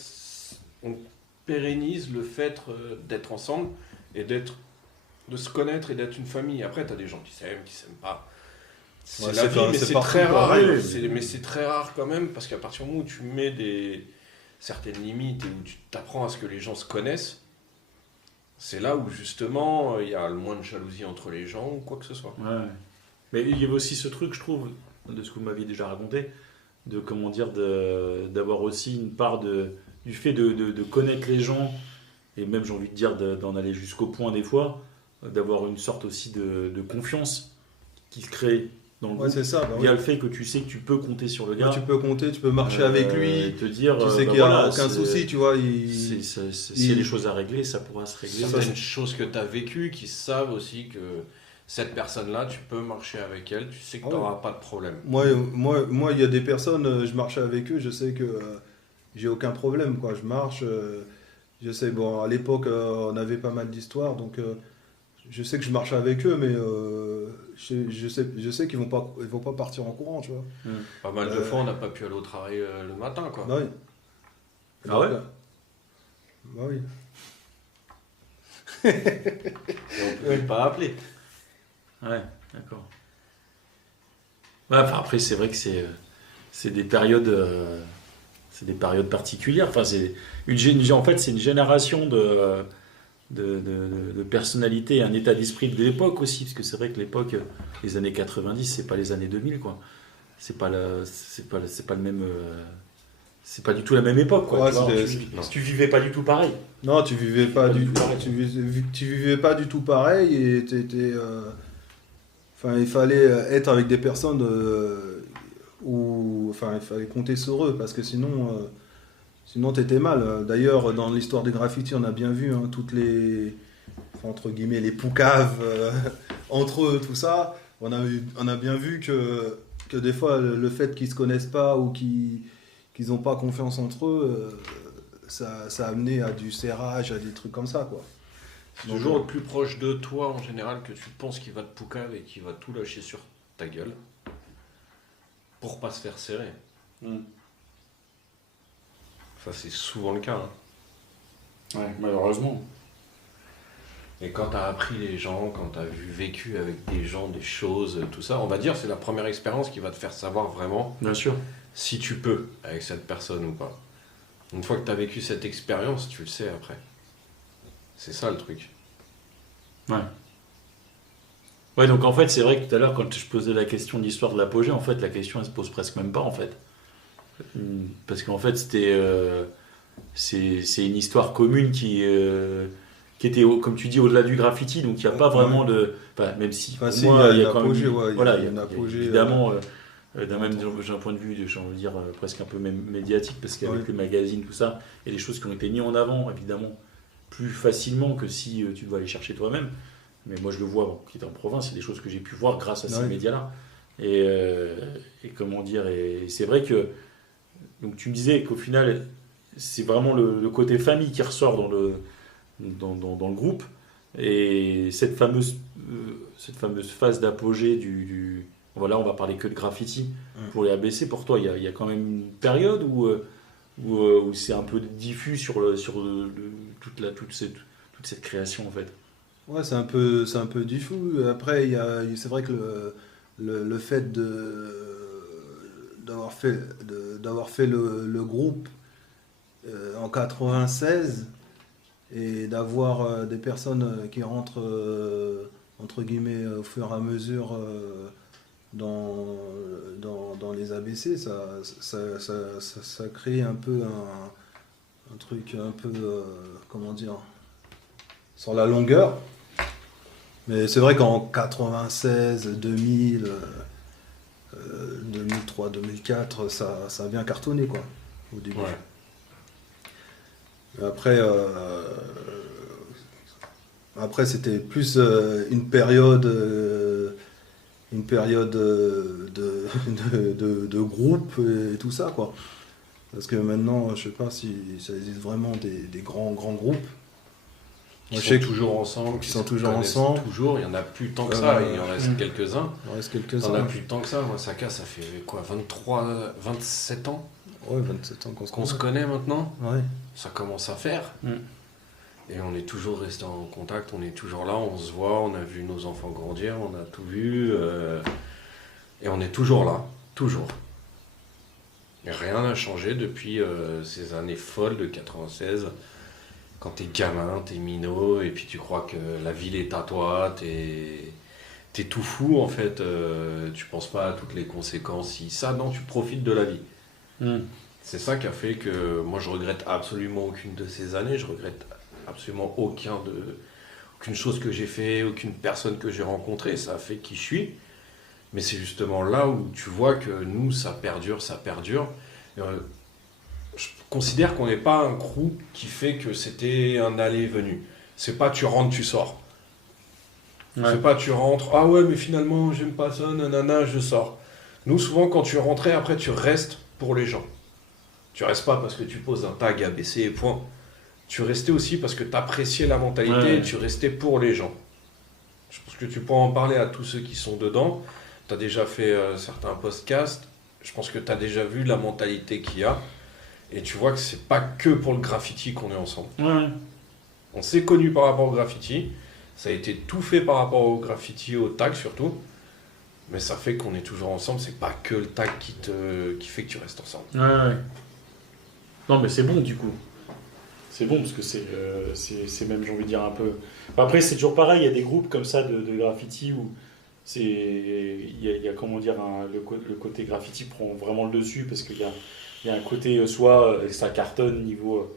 on pérennise le fait d'être ensemble et de se connaître et d'être une famille. Après, tu as des gens qui s'aiment pas. C'est la vie, mais c'est très rare. Mais c'est très rare quand même, parce qu'à partir du moment où tu mets certaines limites et où tu t'apprends à ce que les gens se connaissent, c'est là où justement il y a le moins de jalousie entre les gens ou quoi que ce soit. Ouais. Mais il y avait aussi ce truc, je trouve, de ce que vous m'aviez déjà raconté, de comment dire, d'avoir aussi une part du fait de connaître les gens, et même j'ai envie de dire d'en aller jusqu'au point des fois, d'avoir une sorte aussi de confiance qui se crée dans le groupe. C'est ça, via le fait que tu sais que tu peux compter sur le gars. Tu peux compter, tu peux marcher avec lui, et te dire, tu sais qu'il n'y a aucun souci, tu vois. S'il y a des choses à régler, ça pourra se régler. Certaines choses que tu as vécues qui savent aussi que cette personne-là, tu peux marcher avec elle, tu sais que tu n'auras pas de problème. Moi, il y a des personnes, je marchais avec eux, je sais que j'ai aucun problème, quoi. Je marche, je sais, bon, à l'époque, on avait pas mal d'histoires, donc je sais que je marche avec eux, mais je sais qu'ils vont pas partir en courant, tu vois. Pas mal de fois, on n'a pas pu aller au travail le matin, quoi. Bah oui. Ah ouais. Bah oui. Et on ne pouvait pas appeler. Ouais, d'accord. Ouais, enfin, après, c'est vrai que c'est des périodes. C'est des périodes particulières. Enfin, en fait, c'est une génération de personnalités, un état d'esprit de l'époque aussi, parce que c'est vrai que l'époque, les années 90, c'est pas les années 2000, quoi. C'est pas le même. C'est pas du tout la même époque, quoi. Ouais, Tu vivais pas du tout pareil. Non, tu vivais pas du tout. Tu vivais pas du tout pareil et enfin, il fallait être avec des personnes où, enfin, il fallait compter sur eux parce que sinon t'étais mal. D'ailleurs, dans l'histoire des graffitis, on a bien vu hein, toutes les, enfin, entre guillemets, les poucaves entre eux, tout ça. On a bien vu que des fois, le fait qu'ils se connaissent pas ou qu'ils n'ont pas confiance entre eux, ça a amené à du serrage, à des trucs comme ça, quoi. C'est toujours le plus proche de toi en général que tu penses qu'il va te poucave et qu'il va tout lâcher sur ta gueule pour pas se faire serrer. Ça c'est souvent le cas. Hein. Ouais, malheureusement. Et quand tu as appris les gens, quand tu as vécu avec des gens, des choses, tout ça, on va dire c'est la première expérience qui va te faire savoir vraiment Bien sûr. si tu peux avec cette personne ou pas. Une fois que tu as vécu cette expérience, tu le sais après. C'est ça le truc. Ouais. Ouais, donc en fait, c'est vrai que tout à l'heure, quand je posais la question de l'histoire de l'apogée, en fait, la question, elle se pose presque même pas, en fait. Parce qu'en fait, c'est une histoire commune qui était, comme tu dis, au-delà du graffiti, donc il n'y a pas vraiment de... Enfin, même si, Enfin, pour si, moi, il y a quand une apogée, même... ouais, Voilà, il y a une apogée, évidemment, d'un point de vue, j'ai envie de dire, presque un peu même médiatique, parce qu'avec les magazines, tout ça, il y a des choses qui ont été mises en avant, évidemment, plus facilement que si tu dois aller chercher toi-même. Mais moi, je le vois, qui est en province, c'est des choses que j'ai pu voir grâce à ces médias-là. Et comment dire, et c'est vrai que... Donc tu me disais qu'au final, c'est vraiment le côté famille qui ressort dans le groupe. Et cette fameuse phase d'apogée voilà, on va parler que de graffiti pour les ABC. Pour toi, il y a quand même une période où c'est un peu diffus sur toute cette création, en fait. Ouais, c'est un peu diffus. Après, c'est vrai que le fait d'avoir fait le groupe en 96 et d'avoir des personnes qui rentrent entre guillemets au fur et à mesure dans les ABC, ça crée un peu un truc un peu comment dire, sur la longueur. Mais c'est vrai qu'en 96, 2000, 2003, 2004, ça a bien cartonné, quoi, au début. Ouais. Après c'était plus une période de groupe et tout ça, quoi. Parce que maintenant, je sais pas si ça existe vraiment des grands groupes. Qui sont toujours ensemble, toujours, il y en a plus tant que ça, il en reste quelques-uns. Il y en a plus tant que ça. Moi, Saka, ça fait quoi, 27 ans Ouais, 27 ans qu'on se connaît maintenant. Ouais. Ça commence à faire. Et on est toujours resté en contact, on est toujours là, on se voit, on a vu nos enfants grandir, on a tout vu. Et on est toujours là, toujours. Et rien n'a changé depuis ces années folles de 96. Quand t'es gamin, t'es minot, et puis tu crois que la ville est à toi, t'es tout fou en fait, tu penses pas à toutes les conséquences, non, tu profites de la vie. C'est ça qui a fait que moi je regrette absolument aucune de ces années, je regrette absolument aucune chose que j'ai fait, aucune personne que j'ai rencontrée, ça a fait qui je suis. Mais c'est justement là où tu vois que nous, ça perdure. Je considère qu'on n'est pas un crew qui fait que c'était un aller et venu. C'est pas tu rentres, tu sors. Ouais. C'est pas tu rentres, ah ouais, mais finalement, j'aime pas ça, nanana, je sors. Nous, souvent, quand tu rentrais, après, tu restes pour les gens. Tu restes pas parce que tu poses un tag ABC et point. Tu restais aussi parce que tu appréciais la mentalité et tu restais pour les gens. Je pense que tu pourras en parler à tous ceux qui sont dedans. Tu as déjà fait certains podcasts. Je pense que tu as déjà vu la mentalité qu'il y a. Et tu vois que c'est pas que pour le graffiti qu'on est ensemble. Ouais. On s'est connus par rapport au graffiti. Ça a été tout fait par rapport au graffiti, au tag surtout. Mais ça fait qu'on est toujours ensemble, c'est pas que le tag qui fait que tu restes ensemble. Ouais. Non, mais c'est bon du coup. C'est bon parce que c'est même, j'ai envie de dire, un peu. Enfin, après, c'est toujours pareil, il y a des groupes comme ça de graffiti où il y a comment dire, le côté graffiti prend vraiment le dessus parce qu'il y a un côté soit ça cartonne niveau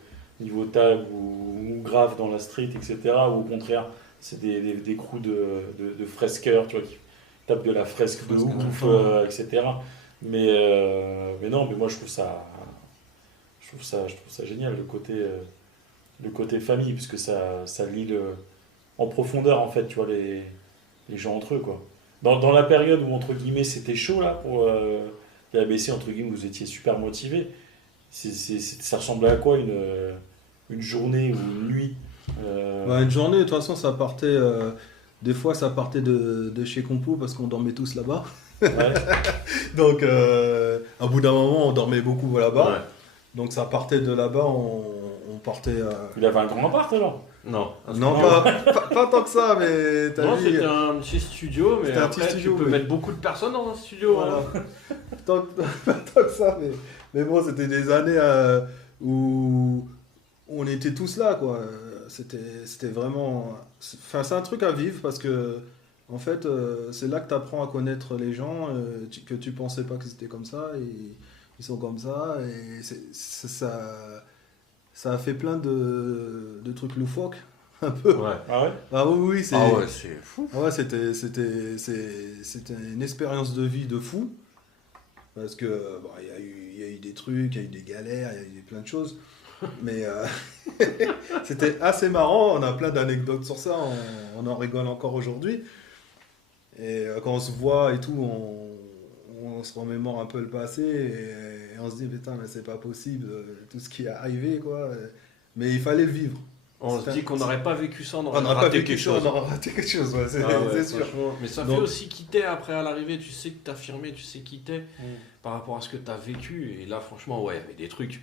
tag ou grave dans la street, etc. Ou au contraire, c'est des crews de fresqueurs, tu vois, qui tapent de la fresque de ouf, etc. Mais non, mais moi je trouve ça génial, le côté famille, puisque ça lie en profondeur, en fait, tu vois, les gens entre eux, quoi. Dans la période où, entre guillemets, c'était chaud, là, pour les ABC, entre guillemets, vous étiez super motivés, ça ressemblait à quoi, une journée ou une nuit Une journée, de toute façon, ça partait... des fois, ça partait de chez Compo, parce qu'on dormait tous là-bas. Ouais. Donc, à bout d'un moment, on dormait beaucoup là-bas. Ouais. Donc, ça partait de là-bas, on partait... Il avait un grand appart, alors? Non. Non, pas tant que ça, mais t'as Non, vu... c'était un petit studio, mais C'était un après, petit studio, tu peux mais- mettre beaucoup de personnes dans un studio. Voilà. Hein. Pas tant que ça, mais bon, c'était des années où on était tous là, quoi. C'était vraiment... Enfin, c'est un truc à vivre parce que, en fait, c'est là que tu apprends à connaître les gens que tu pensais pas que c'était comme ça, et ils sont comme ça, et ça a fait plein de trucs loufoques, un peu. Ouais. Ah ouais? Ah oui, c'est... Ah ouais, c'est fou. Ah ouais, c'était une expérience de vie de fou. Parce que bon, il y a eu des trucs, il y a eu des galères, il y a eu plein de choses. Mais c'était assez marrant. On a plein d'anecdotes sur ça. On en rigole encore aujourd'hui. Et quand on se voit et tout, on se remémore un peu le passé. Et on se dit, putain, mais c'est pas possible, tout ce qui est arrivé, quoi. Mais il fallait le vivre. On se dit qu'on n'aurait pas vécu ça, on On aurait n'aurait pas raté vécu quelque ça, chose. on aurait raté quelque chose, ouais, c'est Ah ouais, c'est sûr. franchement. Mais ça Donc- fait aussi qui t'es après à l'arrivée, tu sais que t'as affirmé, tu sais qui t'es par rapport à ce que t'as vécu. Et là, franchement, ouais, il y avait des trucs.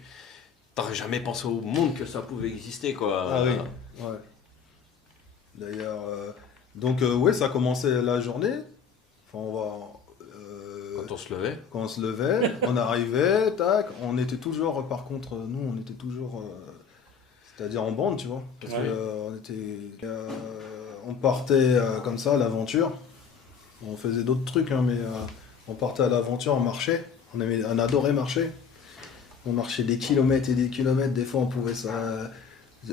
T'aurais jamais pensé au monde que ça pouvait exister, quoi. Ah oui, ouais. D'ailleurs, donc ouais, ça commençait la journée. Enfin, Quand on se levait. quand on se levait, on arrivait, tac, on était toujours, par contre, nous, on était toujours, c'est-à-dire en bande, tu vois. Parce Ouais. que on partait comme ça à l'aventure. On faisait d'autres trucs, hein, mais on partait à l'aventure, on marchait. On adorait marcher. On marchait des kilomètres et des kilomètres. Des fois, on pouvait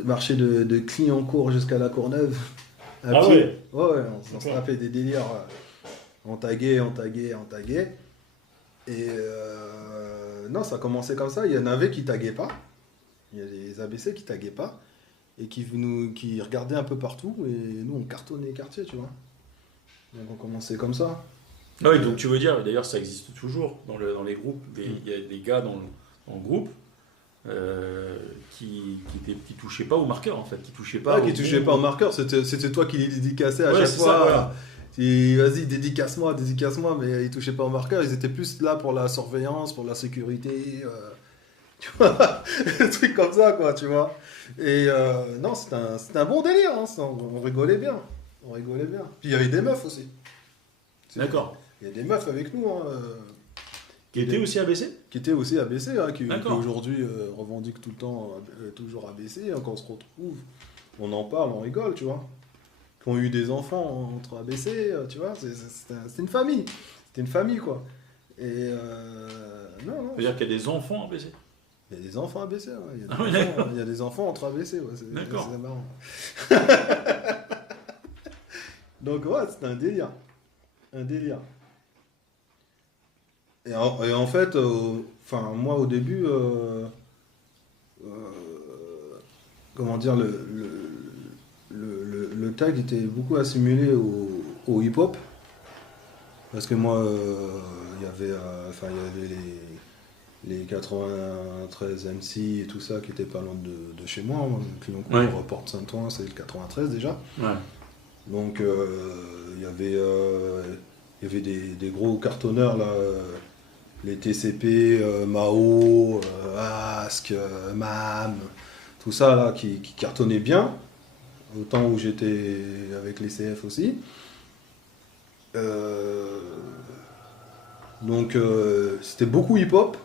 marcher de Clignancourt jusqu'à la Courneuve. À Ah pied. ouais? Ouais, on se tapait des délires. On taguait. Et non, ça commençait comme ça. Il y en avait qui taguaient pas. Il y a des ABC qui taguaient pas. Et qui regardaient un peu partout. Et nous, on cartonnait les quartiers, tu vois. Donc on commençait comme ça. Ah oui, donc tu veux dire, d'ailleurs ça existe toujours dans les groupes, il y a des gars dans le groupe qui touchaient pas au marqueur en fait, qui touchaient pas Qui touchait pas au marqueur, c'était toi qui les dédicaçais à Ouais, chaque c'est fois. ça, voilà. Vas-y, dédicace-moi, mais ils touchaient pas au marqueur, ils étaient plus là pour la surveillance, pour la sécurité, tu vois, des trucs comme ça, quoi, tu vois. Et non, c'était un bon délire, hein, on rigolait bien, Puis il y avait des meufs aussi. D'accord. Il y a des meufs avec nous, hein, Qui était aussi ABC? qui étaient aussi ABC, hein, qui D'accord. aujourd'hui revendiquent tout le temps toujours ABC, hein, quand on se retrouve, on en parle, on rigole, tu vois. Qui ont eu des enfants entre ABC, tu vois, c'est une famille. C'était une famille, quoi. Et non. Ça veut dire qu'il y a des enfants ABC? Il y a des enfants ABC, ouais. Ah oui, d'accord. Il y a des enfants entre ABC, ouais. D'accord. C'est marrant. Donc, ouais, c'était un délire. Et en fait, moi au début, comment dire, le tag était beaucoup assimilé au hip-hop. Parce que moi, il y avait les 93 MC et tout ça qui étaient pas loin de chez moi. Clignancourt, Ouais. Porte Saint-Ouen, c'est le 93 déjà. Ouais. Donc il y avait des gros cartonneurs là, les TCP, Mao, Ask, MAM, tout ça là qui cartonnait bien, au temps où j'étais avec les CF aussi. Donc c'était beaucoup hip-hop.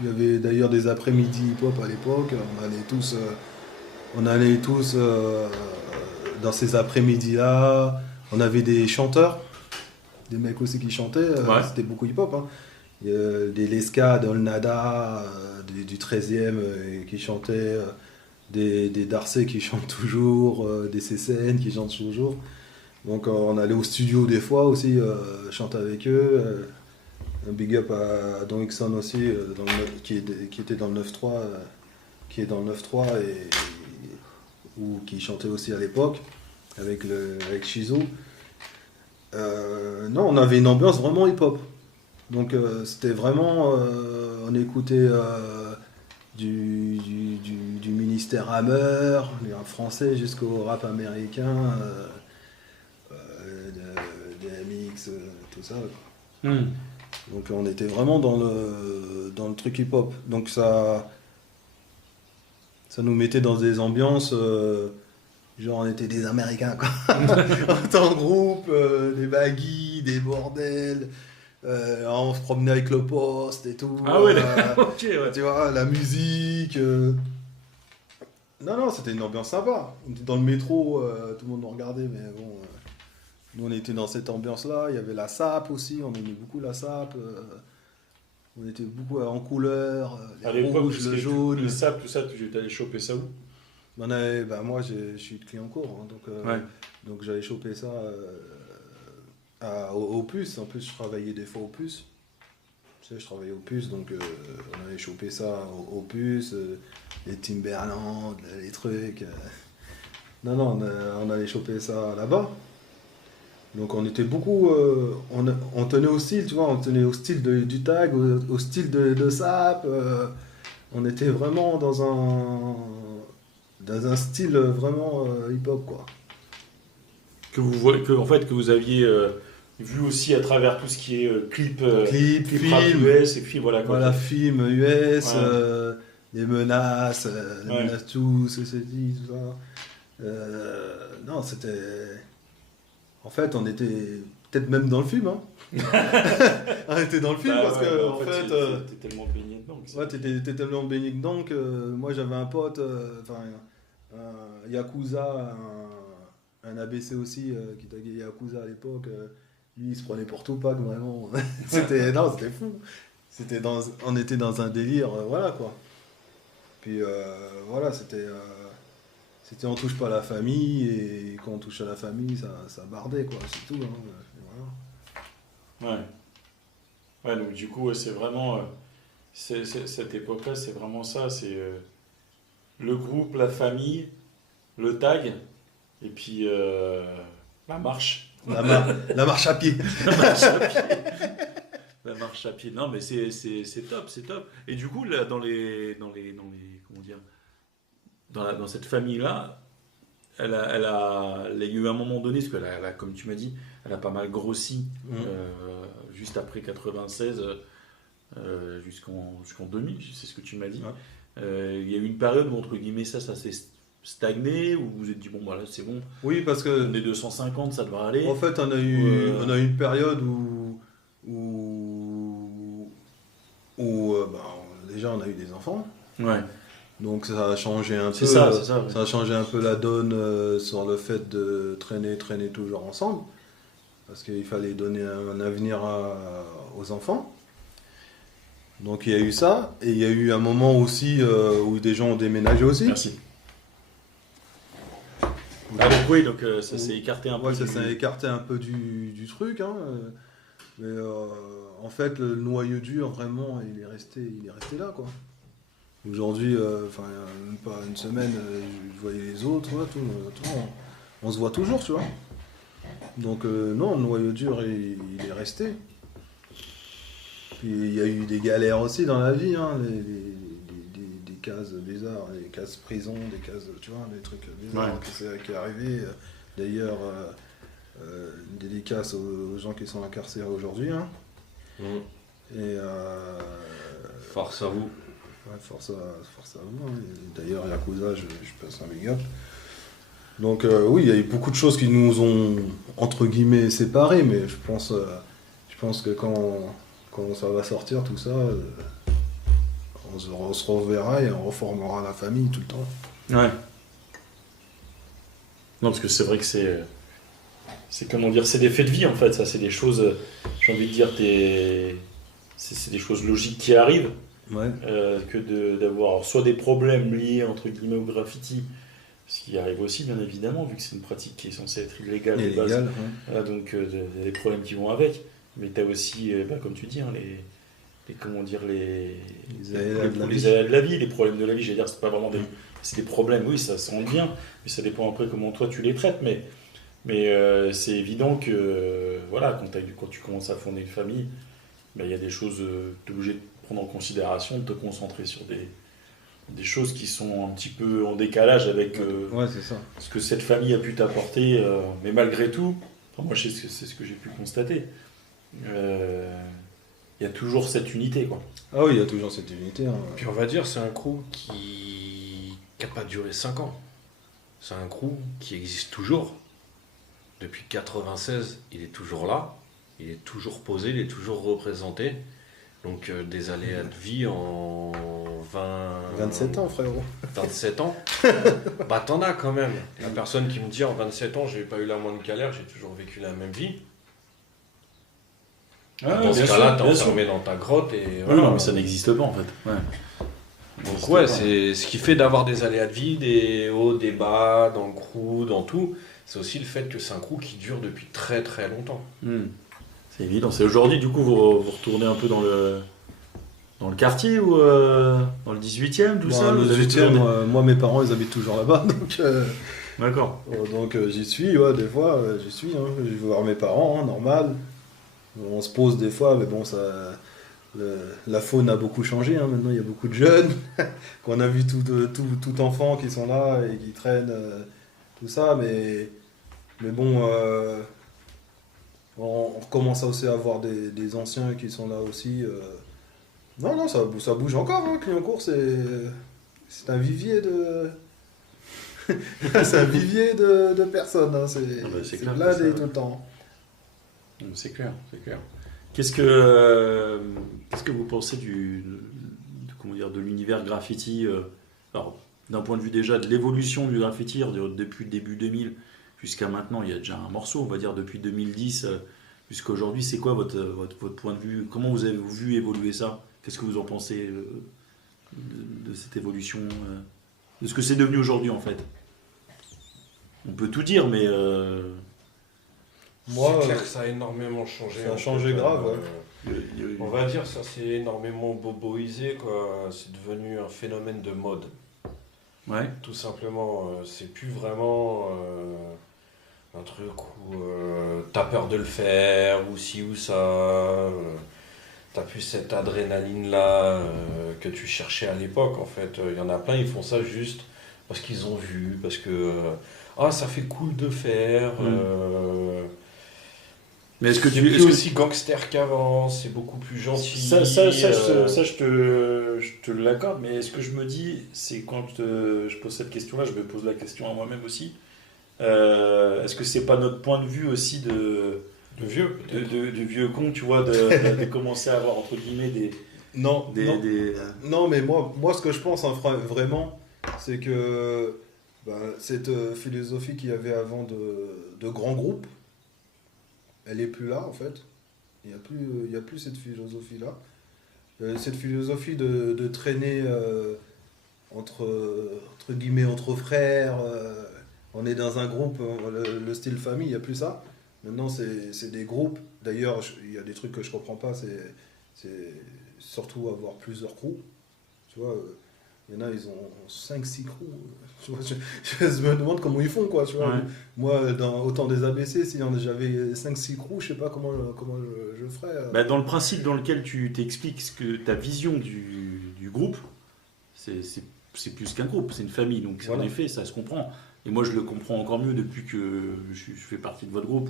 Il y avait d'ailleurs des après-midi hip-hop à l'époque. On allait tous dans ces après-midi-là. On avait des chanteurs, des mecs aussi qui chantaient. C'était beaucoup hip-hop. Hein. Il y a des Leska, Dolnada, du 13e qui chantaient, des Darcey qui chantent toujours, des CCN qui chantent toujours. Donc on allait au studio des fois aussi chanter avec eux. Un big up à Don Hickson aussi, qui était dans le 9-3, qui est dans le 9-3 ou qui chantait aussi à l'époque avec Shizo. Non, on avait une ambiance vraiment hip-hop. Donc c'était vraiment, on écoutait du Ministère Hammer, les rap français jusqu'au rap américain, des MX, tout ça. Donc on était vraiment dans le truc hip-hop. Donc ça nous mettait dans des ambiances, genre on était des Américains quoi. On était en groupe, des baggy, des bordels. On se promenait avec le poste et tout. Ah ouais, ok, ouais. Tu vois, la musique. Non, c'était une ambiance sympa. On était dans le métro, tout le monde nous regardait, mais bon. Nous, on était dans cette ambiance-là. Il y avait la SAP aussi, on aimait beaucoup la SAP. On était beaucoup en couleur, les rouges, le jaune. Le SAP, tout ça, tu allais choper ça où? Moi, je suis client court, hein, donc j'allais choper ça au puce. En plus, je travaillais des fois au puce. Tu sais, je travaillais au puce, donc on allait choper ça au puce, les Timberland, les trucs. Non, on allait choper ça là-bas. Donc on était beaucoup, on tenait au style, tu vois, on tenait au style du tag, au style de SAP. On était vraiment dans un style vraiment hip-hop, quoi. Que vous aviez vu aussi à travers tout ce qui est clip film, US et puis voilà quoi. Voilà, film US, Ouais. les menaces, Ouais. menaces tout ça. Non, c'était... En fait, on était peut-être même dans le film. Hein. On était dans le film parce que en fait, t'es tellement baigné dedans. Ouais, t'étais tellement baigné dedans que moi j'avais un pote, un Yakuza, un ABC aussi, qui taguait Yakuza à l'époque. Lui, il se prenait pour Tupac, vraiment. C'était fou. On était dans un délire, voilà quoi. Puis voilà, c'était on touche pas à la famille, et quand on touche à la famille, ça bardait, quoi, c'est tout. Hein, voilà. Ouais, donc du coup, c'est vraiment. Cette époque-là, c'est vraiment ça. C'est le groupe, la famille, le tag, et puis la marche. La marche à pied. La marche à pied. Non, mais c'est top, c'est top. Et du coup, là, dans les comment dire, dans cette famille-là, il y a eu un moment donné, parce que comme tu m'as dit, elle a pas mal grossi juste après 96 jusqu'en 2000, c'est ce que tu m'as dit. Il y a eu une période où, entre guillemets, ça s'est stagné, où vous vous êtes dit, bon, voilà, c'est bon. Oui, parce que... On est 250, ça devrait aller. En fait, on a eu une période où déjà, on a eu des enfants. Ouais. Donc ça a changé un peu. C'est ça, ouais. Ça a changé un peu la donne sur le fait de traîner toujours ensemble, parce qu'il fallait donner un avenir aux enfants. Donc il y a eu ça, et il y a eu un moment aussi où des gens ont déménagé aussi. Merci. Ah donc oui, donc ça s'est écarté un peu. Ouais, ça s'est écarté un peu du truc, hein. Mais en fait, le noyau dur, vraiment, il est resté là, quoi. Aujourd'hui, même pas une semaine, je voyais les autres, ouais, on se voit toujours, tu vois. Donc non, le noyau dur, il est resté. Puis il y a eu des galères aussi dans la vie, hein, des cases bizarres, des cases prison, des cases, tu vois, des trucs bizarres qui est arrivé. D'ailleurs, une dédicace aux gens qui sont incarcérés aujourd'hui. Hein. Et force à vous. Ouais, force à vous. Hein. D'ailleurs, Yakuza, je passe un big up. Donc oui, il y a eu beaucoup de choses qui nous ont, entre guillemets, séparés, mais je pense que quand ça va sortir, tout ça, on se reverra et on reformera la famille tout le temps. Ouais. Non, parce que c'est vrai que c'est comment dire, c'est des faits de vie en fait, ça, c'est des choses, j'ai envie de dire, c'est des choses logiques qui arrivent, Ouais. d'avoir soit des problèmes liés entre guillemets au graffiti, ce qui arrive aussi bien évidemment, vu que c'est une pratique qui est censée être illégale de base. Illégal, ouais. Voilà, donc il y a des problèmes qui vont avec, mais tu as aussi, comme tu dis, hein, comment dire, Les aléas de la les vie. aléas de la vie, les problèmes de la vie, j'allais dire, c'est pas vraiment c'est des problèmes, oui, ça se rend bien, mais ça dépend après comment toi tu les traites, mais c'est évident que, voilà, quand tu commences à fonder une famille, ben, il y a des choses, tu es obligé de prendre en considération, de te concentrer sur des choses qui sont un petit peu en décalage avec Ouais, c'est ça. ce que cette famille a pu t'apporter, mais malgré tout, enfin, moi c'est ce que j'ai pu constater, il y a toujours cette unité, quoi. Ah oui, il y a toujours cette unité. Hein. Puis on va dire, c'est un crew qui n'a pas duré 5 ans. C'est un crew qui existe toujours. Depuis 96, il est toujours là. Il est toujours posé, il est toujours représenté. Donc des aléas de vie en 27 ans, frérot. 27 ans. Bah t'en as quand même. La personne qui me dit en 27 ans, j'ai pas eu la moindre galère, j'ai toujours vécu la même vie. Dans ce cas-là, t'es enfermé dans ta grotte et voilà. Non, mais ça n'existe pas en fait. Ouais. Donc ouais, c'est ce qui fait d'avoir des aléas de vie, des hauts, des bas, dans le crew, dans tout. C'est aussi le fait que c'est un crew qui dure depuis très très longtemps. C'est évident. C'est aujourd'hui, du coup, vous retournez un peu dans le quartier ou dans le 18e, tout ça Le vous avez 18e, toujours moi mes parents ils habitent toujours là-bas, D'accord. donc j'y suis, ouais, des fois j'y suis, hein. Je vais voir mes parents, hein, normal. On se pose des fois, mais bon, la faune a beaucoup changé, hein. Maintenant il y a beaucoup de jeunes, qu'on a vu tout enfants qui sont là et qui traînent, tout ça, mais bon, on commence aussi à avoir des anciens qui sont là aussi. Non, ça bouge encore, hein. Clignancourt, c'est un vivier de... c'est un vivier de personnes, hein. C'est c'est clair que blindé ça- tout le temps. C'est clair, c'est clair. Qu'est-ce que vous pensez comment dire, de l'univers graffiti alors, d'un point de vue déjà de l'évolution du graffiti, depuis le début 2000 jusqu'à maintenant, il y a déjà un morceau, on va dire depuis 2010 jusqu'à aujourd'hui. C'est quoi votre point de vue? Comment vous avez vu évoluer ça? Qu'est-ce que vous en pensez de cette évolution, de ce que c'est devenu aujourd'hui en fait? On peut tout dire, mais Moi, c'est clair que ça a énormément changé. ça a en changé fait. grave, ouais. On va dire ça s'est énormément boboisé, quoi. C'est devenu un phénomène de mode. ouais. Tout simplement, c'est plus vraiment un truc où t'as peur de le faire, ou ci ou ça. T'as plus cette adrénaline-là que tu cherchais à l'époque, en fait. Il y en a plein, ils font ça juste parce qu'ils ont vu, parce que ça fait cool de faire. Mais est-ce que C'est plus aussi gangster qu'avant, c'est beaucoup plus gentil. Ça, je te l'accorde, mais ce que je me dis, c'est quand je pose cette question-là, je me pose la question à moi-même aussi. Est-ce que c'est pas notre point de vue aussi de vieux, peut-être. de vieux con, tu vois, de commencer à avoir entre guillemets Non, des non, mais moi ce que je pense, hein, vraiment, c'est que cette philosophie qu'il y avait avant de grands groupes, elle est plus là en fait. Il y a plus cette philosophie-là. Cette philosophie de traîner entre guillemets entre frères, on est dans un groupe, le style famille, il n'y a plus ça. Maintenant c'est des groupes. D'ailleurs, il y a des trucs que je comprends pas, c'est surtout avoir plusieurs crews. Tu vois, il y en a, ils ont 5-6 crews. Tu vois, je me demande comment ils font, quoi. Tu vois. Ouais. Moi, au temps des ABC, si j'avais 5-6 crews, je sais pas comment je ferais. Bah, dans le principe dans lequel tu t'expliques ce que ta vision du groupe, c'est plus qu'un groupe, c'est une famille. Donc Voilà. en effet, ça se comprend. Et moi, je le comprends encore mieux depuis que je fais partie de votre groupe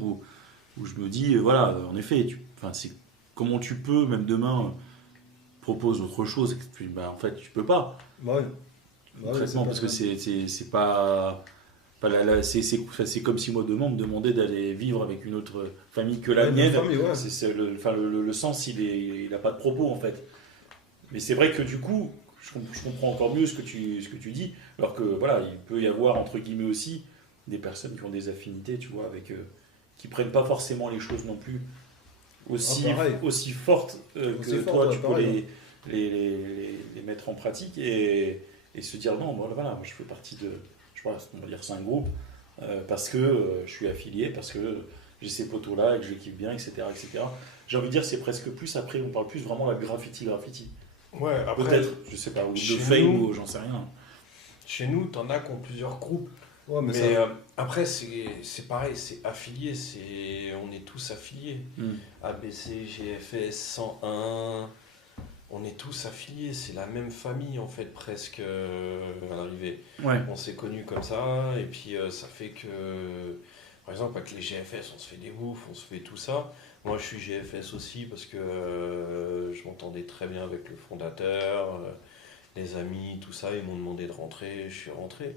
où je me dis, voilà, en effet, c'est comment tu peux, même demain, propose autre chose. Et puis, en fait, tu peux pas. Ouais. Concrètement, parce que c'est pas. Enfin, c'est comme si moi demain on me demandait d'aller vivre avec une autre famille que la mienne. Famille, ouais. Le sens, il a pas de propos en fait. Mais c'est vrai que du coup, je comprends encore mieux ce que tu dis. Alors que voilà, il peut y avoir entre guillemets aussi des personnes qui ont des affinités, tu vois, avec qui prennent pas forcément les choses non plus aussi fortes que toi, tu peux les mettre en pratique et se dire non, voilà, moi je fais partie de, je sais pas, on va dire c'est un groupe parce que je suis affilié, parce que j'ai ces poteaux-là et que je les kiffe bien, etc., etc. J'ai envie de dire, c'est presque plus, après, on parle plus vraiment de la graffiti. Ouais, après, peut-être, je sais pas, ou de chez fame, nous- ou j'en sais rien. Chez nous, t'en as qui ont plusieurs groupes. Ouais, mais Mais ça... après, c'est pareil, c'est affilié, on est tous affiliés. ABC, GFS, 101, on est tous affiliés, c'est la même famille en fait, presque à l'arrivée. Ouais. On s'est connus comme ça, et puis ça fait que, par exemple, avec les GFS, on se fait des bouffes, on se fait tout ça. Moi, je suis GFS aussi parce que je m'entendais très bien avec le fondateur, les amis, tout ça. Ils m'ont demandé de rentrer, je suis rentré.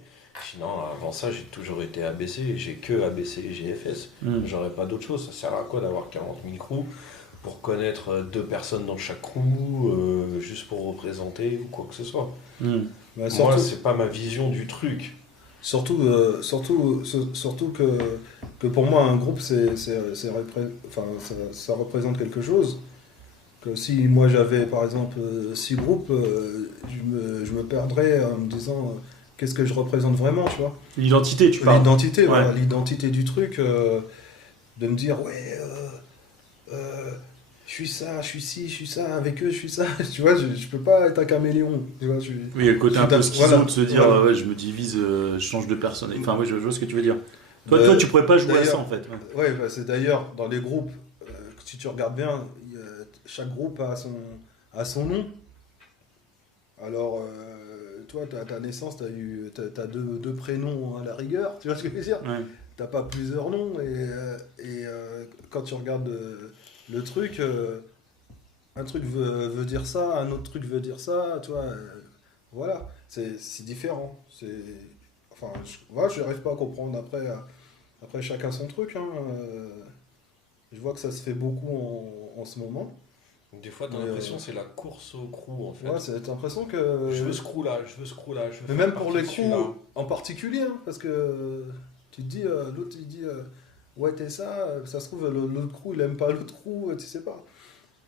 Sinon, avant ça, j'ai toujours été ABC. J'ai que ABC et GFS. J'aurais pas d'autre chose. Ça sert à quoi d'avoir 40 000 crews pour connaître 2 personnes dans chaque crew, juste pour représenter ou quoi que ce soit. Bah, Moi, surtout, c'est pas ma vision du truc. surtout que pour moi, un groupe, enfin, ça représente quelque chose. Que si moi j'avais par exemple 6 groupes, je me perdrais en me disant qu'est-ce que je représente vraiment, tu vois. L'identité, tu parles. L'identité, Ouais. voilà, l'identité du truc, de me dire ouais, je suis ça, je suis ci, je suis ça, avec eux, je suis ça. Tu vois, je peux pas être un caméléon. Tu vois, Oui, il y a le côté je un peu suis schizo voilà, de se dire voilà. ouais, je me divise, je change de personne. Enfin, oui, je vois ce que tu veux dire. Toi, tu pourrais pas jouer à ça en fait. Ouais. Ouais, bah, c'est d'ailleurs dans les groupes, si tu regardes bien, chaque groupe a son nom. Alors, toi, ta naissance, t'as deux prénoms à la rigueur, tu vois ce que je veux dire? Ouais. T'as pas plusieurs noms, et quand tu regardes le truc, un truc veut dire ça, un autre truc veut dire ça, tu vois, voilà, c'est différent. Enfin, je n'arrive pas à comprendre après chacun son truc, hein. Je vois que ça se fait beaucoup en ce moment. Des fois, t'as Mais, l'impression que c'est la course au crew en fait. Ouais, c'est l'impression que... Je veux ce crew là, je veux ce crew là. Je veux Mais faire même pour partie les de celui-là. crews en particulier, hein, parce que tu te dis, l'autre il dit, ouais t'es ça se trouve l'autre crew il aime pas l'autre crew, tu sais pas.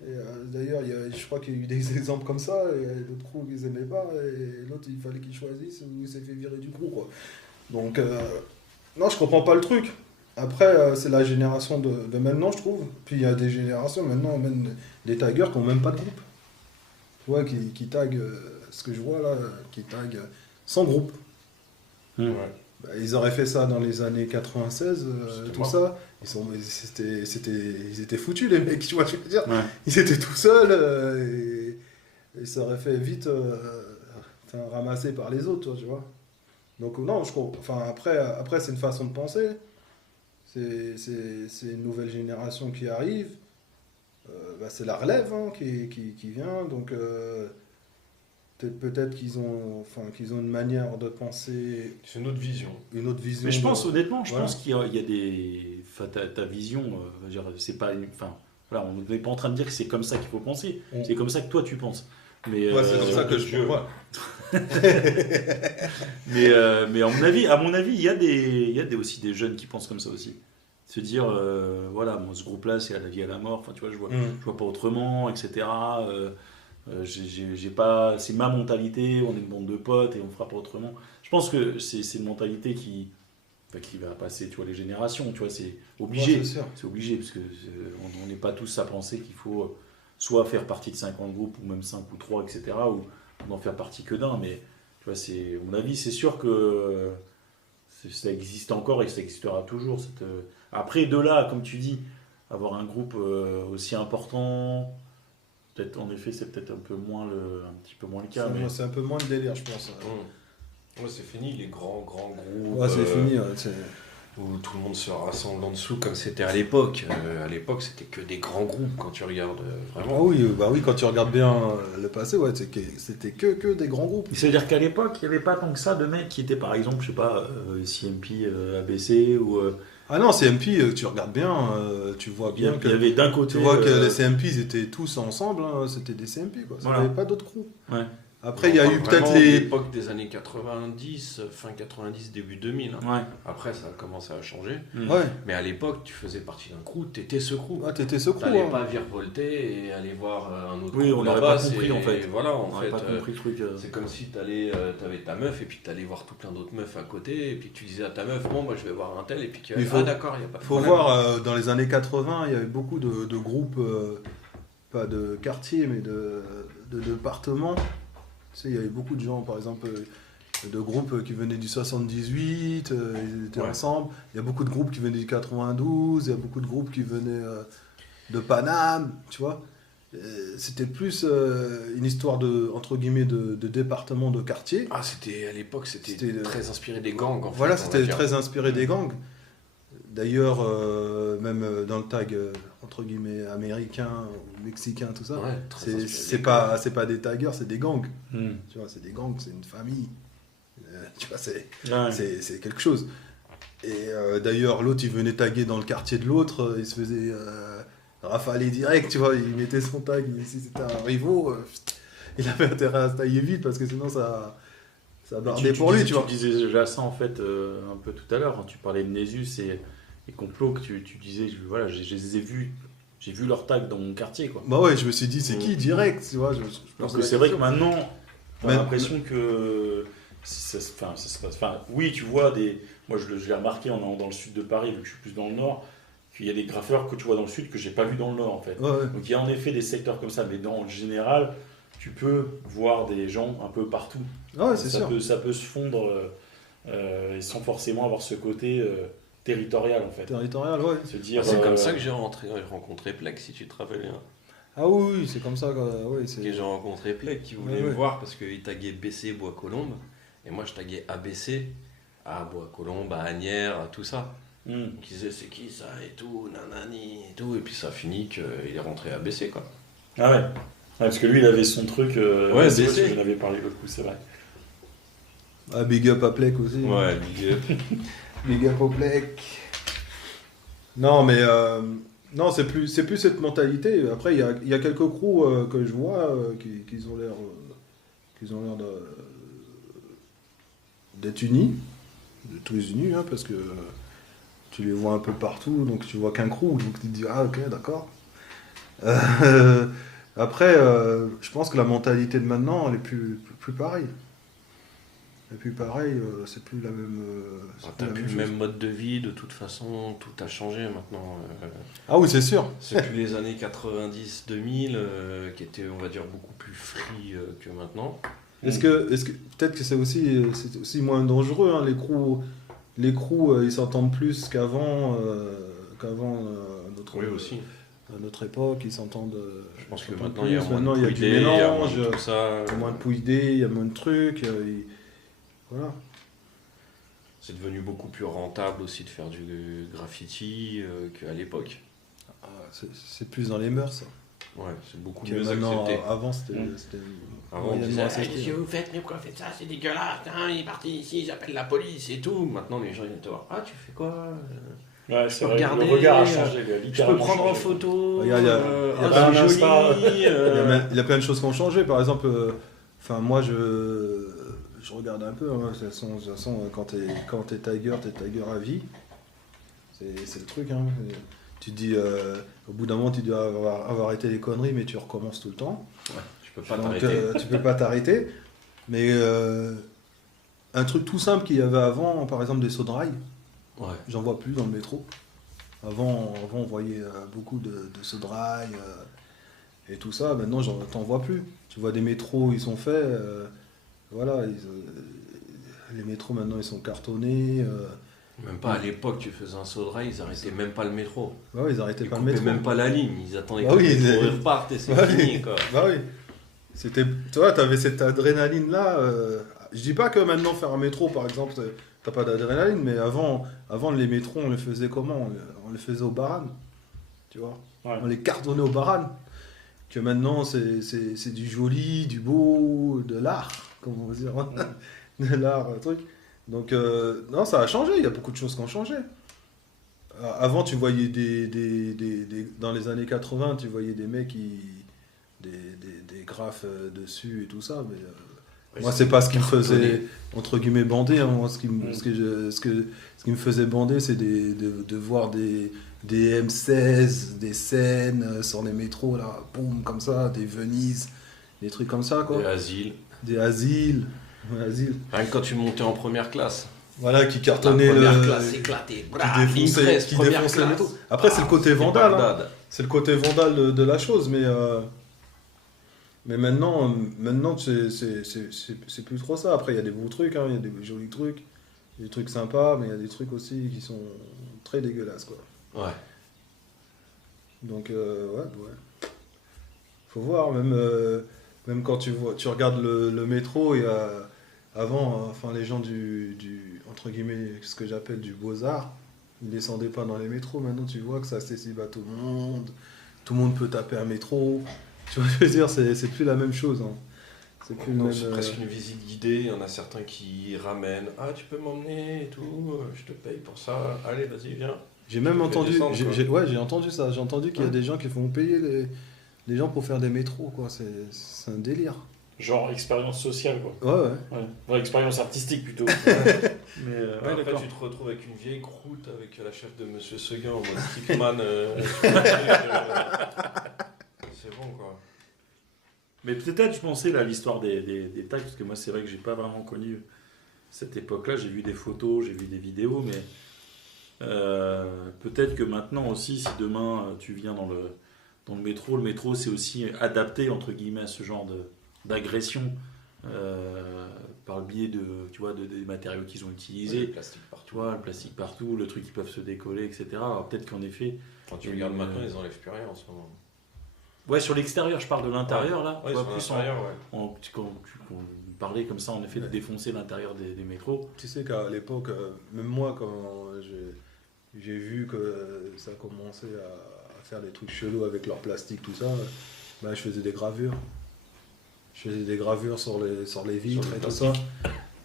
Et d'ailleurs, je crois qu'il y a eu des exemples comme ça, et l'autre crew ils aimaient pas, et l'autre il fallait qu'il choisisse, ou il s'est fait virer du crew, quoi. Donc, non, je comprends pas le truc. Après, c'est la génération de maintenant, je trouve. Puis il y a des générations maintenant, même des taggers qui n'ont même pas de groupe. Tu vois, qui taguent, ce que je vois là, qui taguent sans groupe. Ouais. Bah, ils auraient fait ça dans les années 96, C'était tout mort. ça. Ils étaient foutus, les mecs, tu vois ce que je veux dire. Ouais. Ils étaient tout seuls, et ça aurait fait vite ramasser par les autres, tu vois. Donc non, enfin, après c'est une façon de penser. C'est une nouvelle génération qui arrive. Bah, c'est la relève, hein, qui vient. Donc peut-être qu'ils ont une manière de penser, C'est une autre vision. une autre vision. Mais je pense, honnêtement, Voilà. qu'il y a des. Enfin, ta vision, je veux dire, c'est pas. Enfin, voilà, on n'est pas en train de dire que c'est comme ça qu'il faut penser. Mm. C'est comme ça que toi tu penses. Mais, Ouais, c'est comme ça que je Dieu. vois. mais à mon avis, il y a aussi des jeunes qui pensent comme ça aussi. Se dire, voilà, moi, ce groupe-là, c'est à la vie à la mort. Enfin, tu vois, je vois pas autrement, etc. J'ai pas, c'est ma mentalité. On est une bande de potes et on fera pas autrement. Je pense que c'est une mentalité qui va passer, tu vois, les générations. Tu vois, c'est obligé. Ouais, c'est sûr. C'est obligé parce que on n'est pas tous à penser qu'il faut soit faire partie de 50 groupes ou même 5 ou 3, etc. ou n'en faire partie que d'un. Mais tu vois, à mon avis, c'est sûr que ça existe encore et ça existera toujours. Après, de là, comme tu dis, avoir un groupe aussi important, peut-être en effet, c'est peut-être un petit peu moins le cas. Mais... C'est un peu moins le délire, je pense. Ouais, c'est fini les grands groupes. Ouais, c'est fini. Ouais, où tout le monde se rassemble en dessous comme c'était à l'époque. À l'époque, c'était que des grands groupes quand tu regardes vraiment. Ah oui, bah oui, quand tu regardes bien le passé, ouais, c'était que des grands groupes. Ça veut dire qu'à l'époque, il n'y avait pas tant que ça de mecs qui étaient par exemple, je sais pas, CMP, ABC ou. Ah non, CMP, tu regardes bien, tu vois bien Il y avait d'un côté. Tu vois que les CMP, ils étaient tous ensemble, hein, c'était des CMP, quoi. Il n'y Voilà. avait pas d'autres crews. Ouais. Après, il y a eu peut-être vraiment les. l'époque des années 90, fin 90, début 2000. Hein. Ouais. Après, ça a commencé à changer. Ouais, Mais à l'époque, tu faisais partie d'un crew, t'étais ce crew. ouais t'étais ce crew. T'allais hein. pas virevolter et aller voir un autre Oui, crew on n'aurait là-bas, pas compris c'est- en fait. Voilà, en On n'aurait fait. pas compris le truc. C'est comme si t'avais ta meuf et puis t'allais voir tout plein d'autres meufs à côté et puis tu disais à ta meuf, bon, moi je vais voir un tel et puis Il faut- ah d'accord, il y a pas de Faut problème. voir, dans les années 80, il y avait beaucoup de groupes, pas de quartiers, mais de départements. Tu sais, il y avait beaucoup de gens, par exemple, de groupes qui venaient du 78, ils étaient Ouais. ensemble. Il y a beaucoup de groupes qui venaient du 92, il y a beaucoup de groupes qui venaient de Paname, tu vois. C'était plus une histoire de, entre guillemets, de département, de quartier. Ah, c'était à l'époque, c'était C'était, très inspiré des gangs en Voilà, fait. on va c'était dire. très inspiré des gangs. D'ailleurs, même dans le tag, entre guillemets, américain ou mexicain, tout ça, Ouais, très c'est inspiré c'est pas des taggers, c'est des gangs. Hmm. Tu vois, c'est des gangs, c'est une famille. Tu vois, Ouais. c'est quelque chose. Et d'ailleurs, l'autre, il venait taguer dans le quartier de l'autre, il se faisait rafaler direct, tu vois, il mettait son tag, si c'était un rivaux, il avait intérêt à se tailler vite parce que sinon ça bardait pour lui, tu vois. Tu disais déjà ça en fait un peu tout à l'heure, quand tu parlais de Nésus et Complot, que tu disais, voilà, je les ai vus, j'ai vu leur tag dans mon quartier quoi. Bah ouais, je me suis dit, c'est qui direct, tu vois. Je Parce posais que la c'est vrai que question. maintenant, t'as Mais- l'impression que ça se passe. Enfin, oui, tu vois moi je l'ai remarqué en allant dans le sud de Paris, vu que je suis plus dans le nord, qu'il y a des graffeurs que tu vois dans le sud que j'ai pas vu dans le nord en fait. Ouais, ouais. Donc il y a en effet des secteurs comme ça, mais dans le général, tu peux voir des gens un peu partout. Ah ouais, c'est ça sûr. ça peut se fondre et sans forcément avoir ce côté territorial en fait. Territorial, ouais. Se dire. C'est comme ça que j'ai rencontré Plek, si tu te rappelles bien. Ah oui, oui, c'est comme ça. Ouais, c'est... Que j'ai rencontré Plek qui voulait Ouais, me ouais. voir parce qu'il taguait BC Bois-Colombes et moi je taguais ABC à Bois-Colombes, à Agnières, à tout ça. Hmm. Donc il disait c'est qui ça et tout, nanani et tout, et puis ça a fini qu'il est rentré à BC quoi. Ah ouais. Ouais, parce que lui il avait son truc. Ouais, c'est vrai BC. que j'en avais parlé l'autre coup, c'est vrai. Ah, big up à Plek aussi. Ouais, big up. Big up au Plek. Non, mais non, c'est plus cette mentalité. Après, il y a quelques crews que je vois qui ont l'air d'être unis, de tous unis, hein, parce que tu les vois un peu partout, donc tu vois qu'un crew, donc tu te dis ah ok d'accord. Après, je pense que la mentalité de maintenant, elle est plus pareille. Et puis pareil, c'est plus la même. C'est T'as plus la plus le chose. même mode de vie, de toute façon, tout a changé maintenant. Ah oui, c'est sûr. C'est plus les années 90-2000 qui étaient, on va dire, beaucoup plus free que maintenant. Est-ce que peut-être que c'est aussi moins dangereux, hein, les crews, ils s'entendent plus qu'avant Oui, aussi. à notre époque, ils s'entendent. Je pense que s'entendent maintenant, il y a plus. moins Maintenant, de il y a du pouillés, il y a moins mélange, de tout ça. il y a moins de pouillés, il y a moins de trucs. Voilà. C'est devenu beaucoup plus rentable aussi de faire du graffiti qu'à l'époque. Ah, c'est plus dans les mœurs, ça. Ouais, c'est beaucoup Que mieux maintenant, accepté. avant, c'était Avant, on moyennement disait, accepté. qu'est-ce que vous faites, mais pourquoi vous faites ça, c'est dégueulasse, hein, il est parti ici, j'appelle la police et tout. Maintenant, les gens, ils viennent te voir, ah, tu fais quoi Ouais, c'est peux vrai. regarder, Le regard a changé. Je peux littéralement prendre en changé. photo, Regarde, il y a ah, pas un c'est Insta. joli, Il y a plein de choses qui ont changé. Par exemple, moi, je regarde un peu. Hein, de toute façon, quand t'es Tiger à vie. C'est le truc. Hein. Tu te dis, au bout d'un moment, tu dois avoir arrêté les conneries, mais tu recommences tout le temps. tu peux pas Donc, t'arrêter. tu peux pas t'arrêter. Mais un truc tout simple qu'il y avait avant, par exemple des sauts de rail, Ouais. j'en vois plus dans le métro. Avant on voyait beaucoup de sauts de rail et tout ça. Maintenant, t'en vois plus. Tu vois des métros, ils sont faits. Voilà, les métros maintenant, ils sont cartonnés. Même pas à l'époque, tu faisais un saut de rail, ils arrêtaient même pas le métro. Bah oui, ils arrêtaient Ils pas le coupaient métro. même pas la ligne, ils attendaient Bah que oui, le métro ils- reparte et c'est Bah fini, oui. quoi. Bah oui. Tu vois, t'avais cette adrénaline-là. Je dis pas que maintenant, faire un métro, par exemple, t'as pas d'adrénaline, mais avant les métros, on les faisait comment? On les faisait au baran, tu vois. Ouais. On les cartonnait au baran. Que maintenant, c'est du joli, du beau, de l'art, comment on va dire. De l'art, truc. Donc, non, ça a changé, il y a beaucoup de choses qui ont changé. Avant, tu voyais dans les années 80, tu voyais des mecs des graphes dessus et tout ça, mais moi, c'est pas ce qui me faisait, entre guillemets, bander. Hein. Moi, ce qui me faisait bander, c'est de voir des M16, des scènes sur les métros, là, boum, comme ça, des Venise, des trucs comme ça, quoi. Des asiles. Ouais, asiles. Rien que quand tu montais en première classe. Voilà, qui cartonnaient première classe éclatée. qui défonçaient le métro. Après, c'est le côté vandal. Hein. C'est le côté vandal de la chose, mais maintenant c'est plus trop ça. Après, il y a des beaux trucs, hein, il y a des jolis trucs, des trucs sympas, mais il y a des trucs aussi qui sont très dégueulasses, quoi. Ouais. Donc, ouais. Faut voir, même quand tu regardes le métro, il y a avant, enfin les gens du entre guillemets, ce que j'appelle du beaux-arts, ils descendaient pas dans les métros. Maintenant, tu vois que c'est accessible à tout le monde peut taper un métro. Tu vois, je veux dire, c'est plus la même chose. Hein. C'est presque une visite guidée. Il y en a certains qui ramènent. Ah, tu peux m'emmener et tout. Je te paye pour ça. Allez, vas-y, viens. J'ai même entendu. J'ai entendu ça. J'ai entendu qu'il y a des gens qui font payer les gens pour faire des métros, quoi. C'est un délire. Genre expérience sociale, quoi. Ouais. Expérience artistique plutôt. Mais après, tu te retrouves avec une vieille croûte avec la chef de Monsieur Seguin en mode Stickman. C'est bon, quoi. Mais peut-être, je pensais là, à l'histoire des tags, parce que moi, c'est vrai que j'ai pas vraiment connu cette époque-là. J'ai vu des photos, j'ai vu des vidéos, mais peut-être que maintenant aussi, si demain tu viens dans le métro c'est aussi adapté, entre guillemets, à ce genre d'agression par le biais des matériaux qu'ils ont utilisés. Le plastique partout. Tu vois, le plastique partout, le truc qui peuvent se décoller, etc. Alors peut-être qu'en effet... Quand tu regardes maintenant, ils enlèvent plus rien en ce moment. Ouais, sur l'extérieur, je parle de l'intérieur, là. Ouais, sur l'intérieur, quand tu parlais comme ça, en effet, de défoncer l'intérieur des métros. Tu sais qu'à l'époque, même moi, quand j'ai vu que ça commençait à faire des trucs chelous avec leur plastique, tout ça, je faisais des gravures. Je faisais des gravures sur les vitres et tout ça,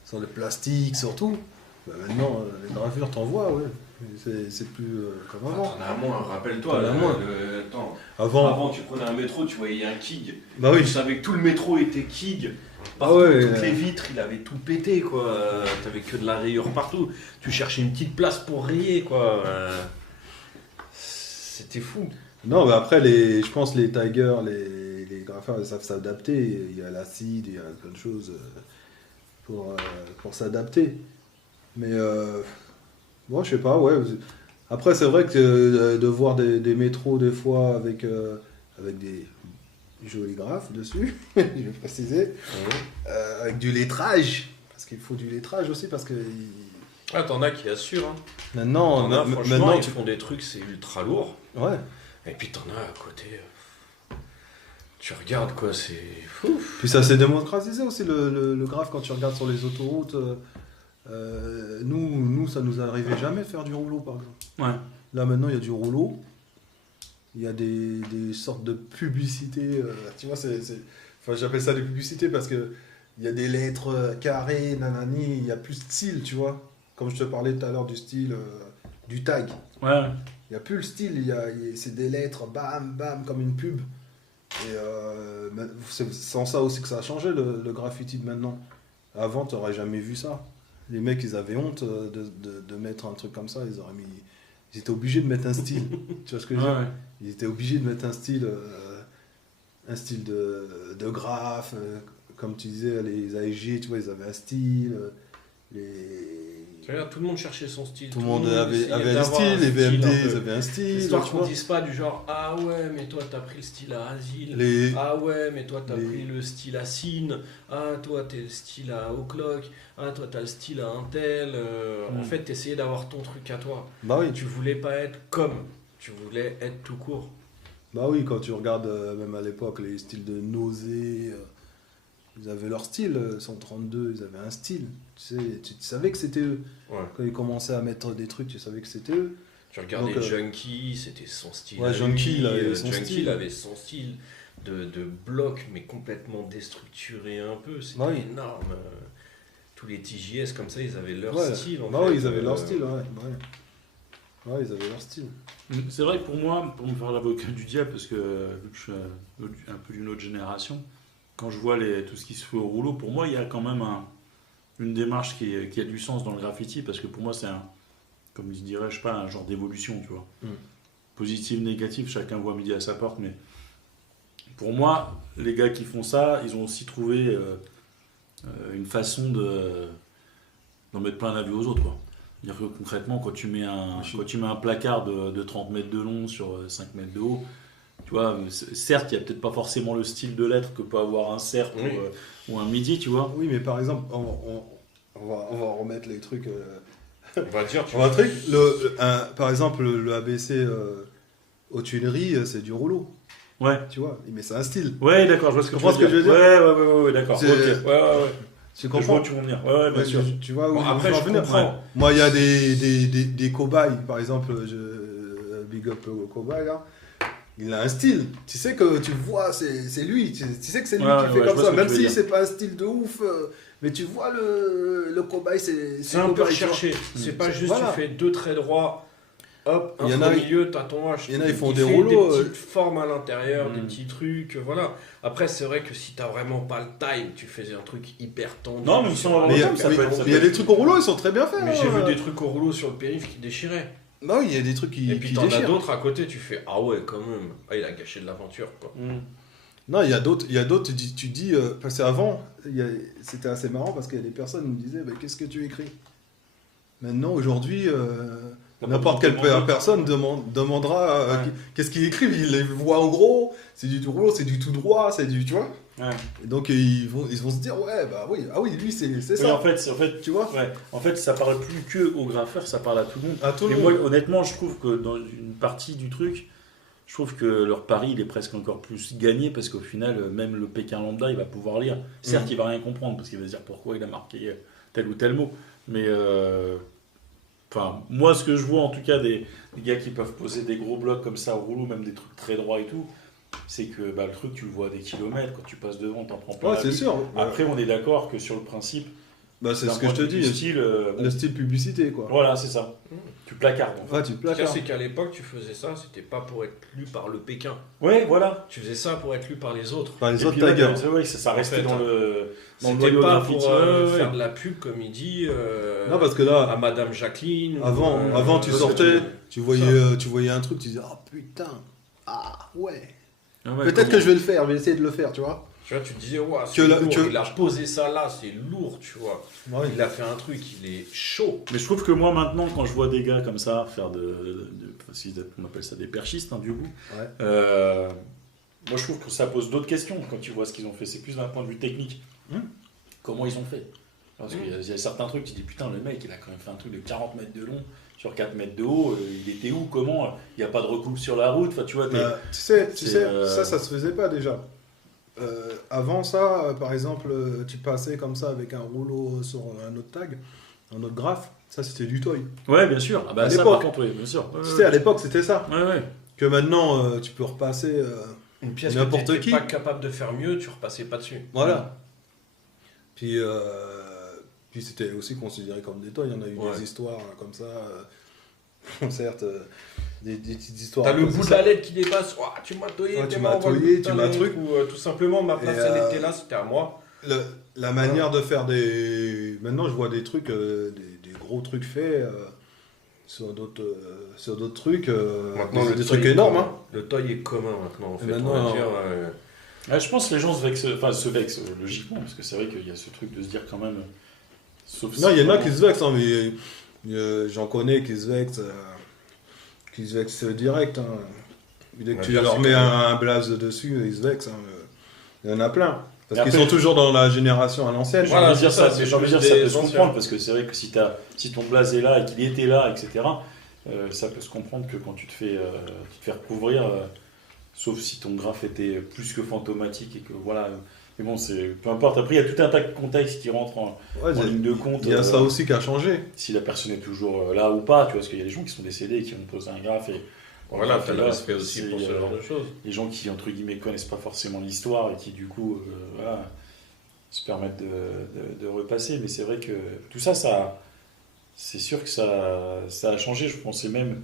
sur le plastique, surtout. Maintenant, les gravures, t'en vois, ouais. C'est plus comme avant. T'en as moins, rappelle-toi. Avant, tu prenais un métro, tu voyais un KIG. Bah oui. Tu savais que tout le métro était KIG. Partout, toutes les vitres, il avait tout pété, quoi. T'avais que de la rayure partout. Tu cherchais une petite place pour rayer, quoi. C'était fou. Non, mais après, je pense les Tigers, les graffeurs, ils savent s'adapter. Il y a l'acide, il y a plein de choses pour s'adapter. Mais bon, je sais pas, ouais. Après, c'est vrai que de voir des métros des fois avec des jolis graphes dessus, je vais préciser, avec du lettrage, parce qu'il faut du lettrage aussi, parce que... Ah, t'en as qui assurent. Hein. Maintenant, franchement, ils font des trucs, c'est ultra lourd. Ouais. Et puis t'en as à côté... Tu regardes, quoi, c'est... fou. Puis ça s'est démocratisé aussi, le graphe, quand tu regardes sur les autoroutes... nous, ça nous arrivait jamais de faire du rouleau, par exemple. Ouais. Là, maintenant, il y a du rouleau. Il y a des sortes de publicités. Tu vois, enfin, j'appelle ça des publicités parce que il y a des lettres carrées, nanani. Il n'y a plus de style, tu vois. Comme je te parlais tout à l'heure du style du tag. Ouais. Il n'y a plus le style. C'est des lettres, bam, bam, comme une pub. Et c'est sans ça aussi que ça a changé, le graffiti de maintenant. Avant, tu n'aurais jamais vu ça. Les mecs, ils avaient honte de mettre un truc comme ça. Ils étaient obligés de mettre un style. Tu vois ce que je veux dire ? Ils étaient obligés de mettre un style de graphe. Comme tu disais, les AEG, tu vois, ils avaient un style. Tu regardes, tout le monde cherchait son style. Tout le monde avait un style. Les VMD, ils avaient un style. Histoire qu'on ne dise pas du genre, ah ouais, mais toi, t'as pris le style à Asile. Ah ouais, mais toi, t'as pris le style à Cine. Ah, toi, t'es le style à O'Clock. Ah, toi, t'as le style à Intel. En fait, t'essayais d'avoir ton truc à toi. Bah oui. Tu voulais pas être comme. Tu voulais être tout court. Bah oui, quand tu regardes, même à l'époque, les styles de nausée, Ils avaient leur style, 132, ils avaient un style. Tu savais que c'était eux. Ouais. Quand ils commençaient à mettre des trucs, tu savais que c'était eux. Tu regardais Donc, Junkie, c'était son style. Ouais, Junkie, il avait son Junkie, style. il avait son style de bloc, mais complètement déstructuré un peu. C'était Ouais. énorme. Tous les TJS comme ça, ils avaient leur Ouais. style. En Bah fait. oui, ils avaient leur style, ouais. Ouais, ils avaient leur style. C'est vrai que pour moi, pour me faire l'avocat du diable, parce que vu que je suis un peu d'une autre génération, quand je vois tout ce qui se fait au rouleau, pour moi, il y a quand même une démarche qui a du sens dans le graffiti, parce que pour moi, c'est comme je dirais, je sais pas, un genre d'évolution, tu vois. Positif, négatif, chacun voit midi à sa porte, mais pour moi, les gars qui font ça, ils ont aussi trouvé une façon d'en mettre plein la vue aux autres, quoi. C'est-à-dire que concrètement, quand tu mets un placard de 30 mètres de long sur 5 mètres de haut, tu vois, certes, il n'y a peut-être pas forcément le style de lettre que peut avoir un cerf ou un midi, tu vois. Oui, mais par exemple, on va remettre les trucs. On va dire, tu un truc. Par exemple, le ABC aux Tuileries, c'est du rouleau. Ouais. Tu vois, mais c'est un style. Ouais, d'accord, je vois ce que tu veux dire. Ouais, d'accord. C'est- Ok. Ouais. Tu Je vois comprends où tu veux en venir. Ouais, bien sûr. Tu vois, Bon, où après, je venir. comprends. Moi, il y a des cobayes, par exemple, big up le cobaye, là. Il a un style. Tu sais que tu vois, c'est lui. Tu sais que c'est lui qui fait je comme vois ça. ce que Même tu veux si dire. c'est pas un style de ouf, mais tu vois le cobaye, C'est un peu cobaye, tu vois. recherché. C'est pas juste Voilà. tu fais 2 traits droits, hop, Il y en au a- milieu, t'as ton H. il y en a, ils font qui des fait rouleaux, Des petites formes à l'intérieur, des Mm. petits trucs, voilà. Après, c'est vrai que si t'as vraiment pas le time, tu faisais un truc hyper tendu. Non, mais ils sont Mais il y a, Ça peut être- ça il y a des trucs au rouleau, ils sont très bien faits. Mais hein. j'ai vu des trucs au rouleau sur le périph' qui déchiraient. Non, il y a des trucs qui Et puis t'en as d'autres à côté, tu fais ah ouais, quand même. Ah, il a gâché de l'aventure, quoi. Non, il y a d'autres, tu dis, parce qu'avant, c'était assez marrant parce qu'il y a des personnes qui me disaient, bah, qu'est-ce que tu écris? Maintenant, aujourd'hui, n'importe quelle personne demandera qu'est-ce qu'il écrit, il les voit en gros, c'est du tout rouleau, c'est du tout droit, c'est du, tu vois? Ouais. Et donc ils vont se dire, ouais, bah oui, ah oui, lui, c'est Oui, ça. en fait, Tu vois? ouais. En fait, ça parle plus que aux graffeurs, ça parle à tout le monde. À tout le Et moi, monde. honnêtement, je trouve que dans une partie du truc, je trouve que leur pari, il est presque encore plus gagné parce qu'au final, même le Pékin lambda, il va pouvoir lire. Certes, il va rien comprendre parce qu'il va se dire pourquoi il a marqué tel ou tel mot. Mais moi, ce que je vois en tout cas des gars qui peuvent poser des gros blocs comme ça au rouleau, même des trucs très droits et tout, c'est que le truc, tu le vois à des kilomètres. Quand tu passes devant, t'en prends pas. Ouais, la c'est vue. sûr. Après, on est d'accord que sur le principe, Bah, c'est d'un ce que point je te de vue dis, style, le style publicité, quoi. voilà, c'est ça. Tu placardes. En fait. Ouais, tu Ce qu'il y a, placards. c'est qu'à l'époque, tu faisais ça, c'était pas pour être lu par le Pékin. Ouais, voilà. Tu faisais ça pour être lu par les autres. Par les Et autres puis, ouais, taggers. ouais, ça restait En fait, dans le C'était noyau pas graffiti. pour Ouais. faire de la pub, comme il dit, Non, parce que là, à Madame Jacqueline. avant, tu parce que sortais, tu voyais un truc, tu disais, oh putain, ah ouais. Ah ouais, Peut-être que comment- je vais le faire, je vais essayer de le faire, tu vois. Tu vois, tu te disais, ouais, Que c'est la- lourd, que- il a posé ça là, c'est lourd, tu vois. Ouais. Il a fait un truc, il est chaud. Mais je trouve que moi maintenant, quand je vois des gars comme ça faire on appelle ça des perchistes, du coup. Ouais. Moi, je trouve que ça pose d'autres questions quand tu vois ce qu'ils ont fait. C'est plus d'un point de vue technique. Comment ils ont fait? Parce qu'il y a certains trucs, tu te dis putain, le mec, il a quand même fait un truc de 40 mètres de long sur 4 mètres de haut. Il était où? Comment? Il n'y a pas de recoupe sur la route. Enfin, tu vois. Bah, tu sais, c'est, ça se faisait pas déjà. Avant ça, par exemple, tu passais comme ça avec un rouleau sur un autre tag, un autre graphe, ça c'était du toy. Ouais, bien sûr. Ah bah, À ça, l'époque. par contre, oui, bien sûr. Ouais, Tu ouais. sais, à l'époque c'était ça. Ouais, ouais. Que maintenant, tu peux repasser. Une pièce N'importe que tu qui. pas capable de faire mieux, tu repassais pas dessus. Voilà. Puis c'était aussi considéré comme des toys. Il y en a eu Ouais. des histoires comme ça. Certes, des petites histoires. T'as le comme bout de ça. la lettre qui dépasse, ouah, tu m'as toyé, Ouais, t'es tu mort, m'as on va le toyé, bout de ta tu m'as lettre, truc. ou tout simplement ma place Et, elle était là, c'était à moi. La manière de faire des. Maintenant, je vois des trucs, des gros trucs faits sur d'autres trucs. Des trucs énormes. Hein. Le toy est commun maintenant, en Et fait. maintenant, on va dire, Ouais, je pense que les gens se vexent logiquement, parce que c'est vrai qu'il y a ce truc de se dire quand même. Sauf Non, si il y en a vraiment- qui se vexent, hein, mais j'en connais qui se vexent direct. Hein. Dès que Ouais, tu bien, leur c'est mets quand même- un blaze dessus, ils se vexent. Hein. Il y en a plein. Parce Et qu'ils après- sont toujours dans la génération à l'ancienne. J'ai Voilà, envie de dire c'est ça, ça, c'est j'ai envie de dire plus ça peut des se anciens. comprendre, parce que c'est vrai que si ton blaze est là et qu'il était là, etc., ça peut se comprendre que quand tu te fais recouvrir, sauf si ton graphe était plus que fantomatique et que voilà, Mais bon, peu importe. Après, il y a tout un tas de contextes qui rentrent en ligne de compte. Il y a ça aussi qui a changé. Si la personne est toujours là ou pas, tu vois, parce qu'il y a des gens qui sont décédés et qui ont posé un graphe. Et voilà, t'as le respect aussi pour ce genre de choses. Les gens qui, entre guillemets, connaissent pas forcément l'histoire et qui, du coup, se permettent de repasser. Mais c'est vrai que tout ça, c'est sûr que ça a changé. Je pensais même,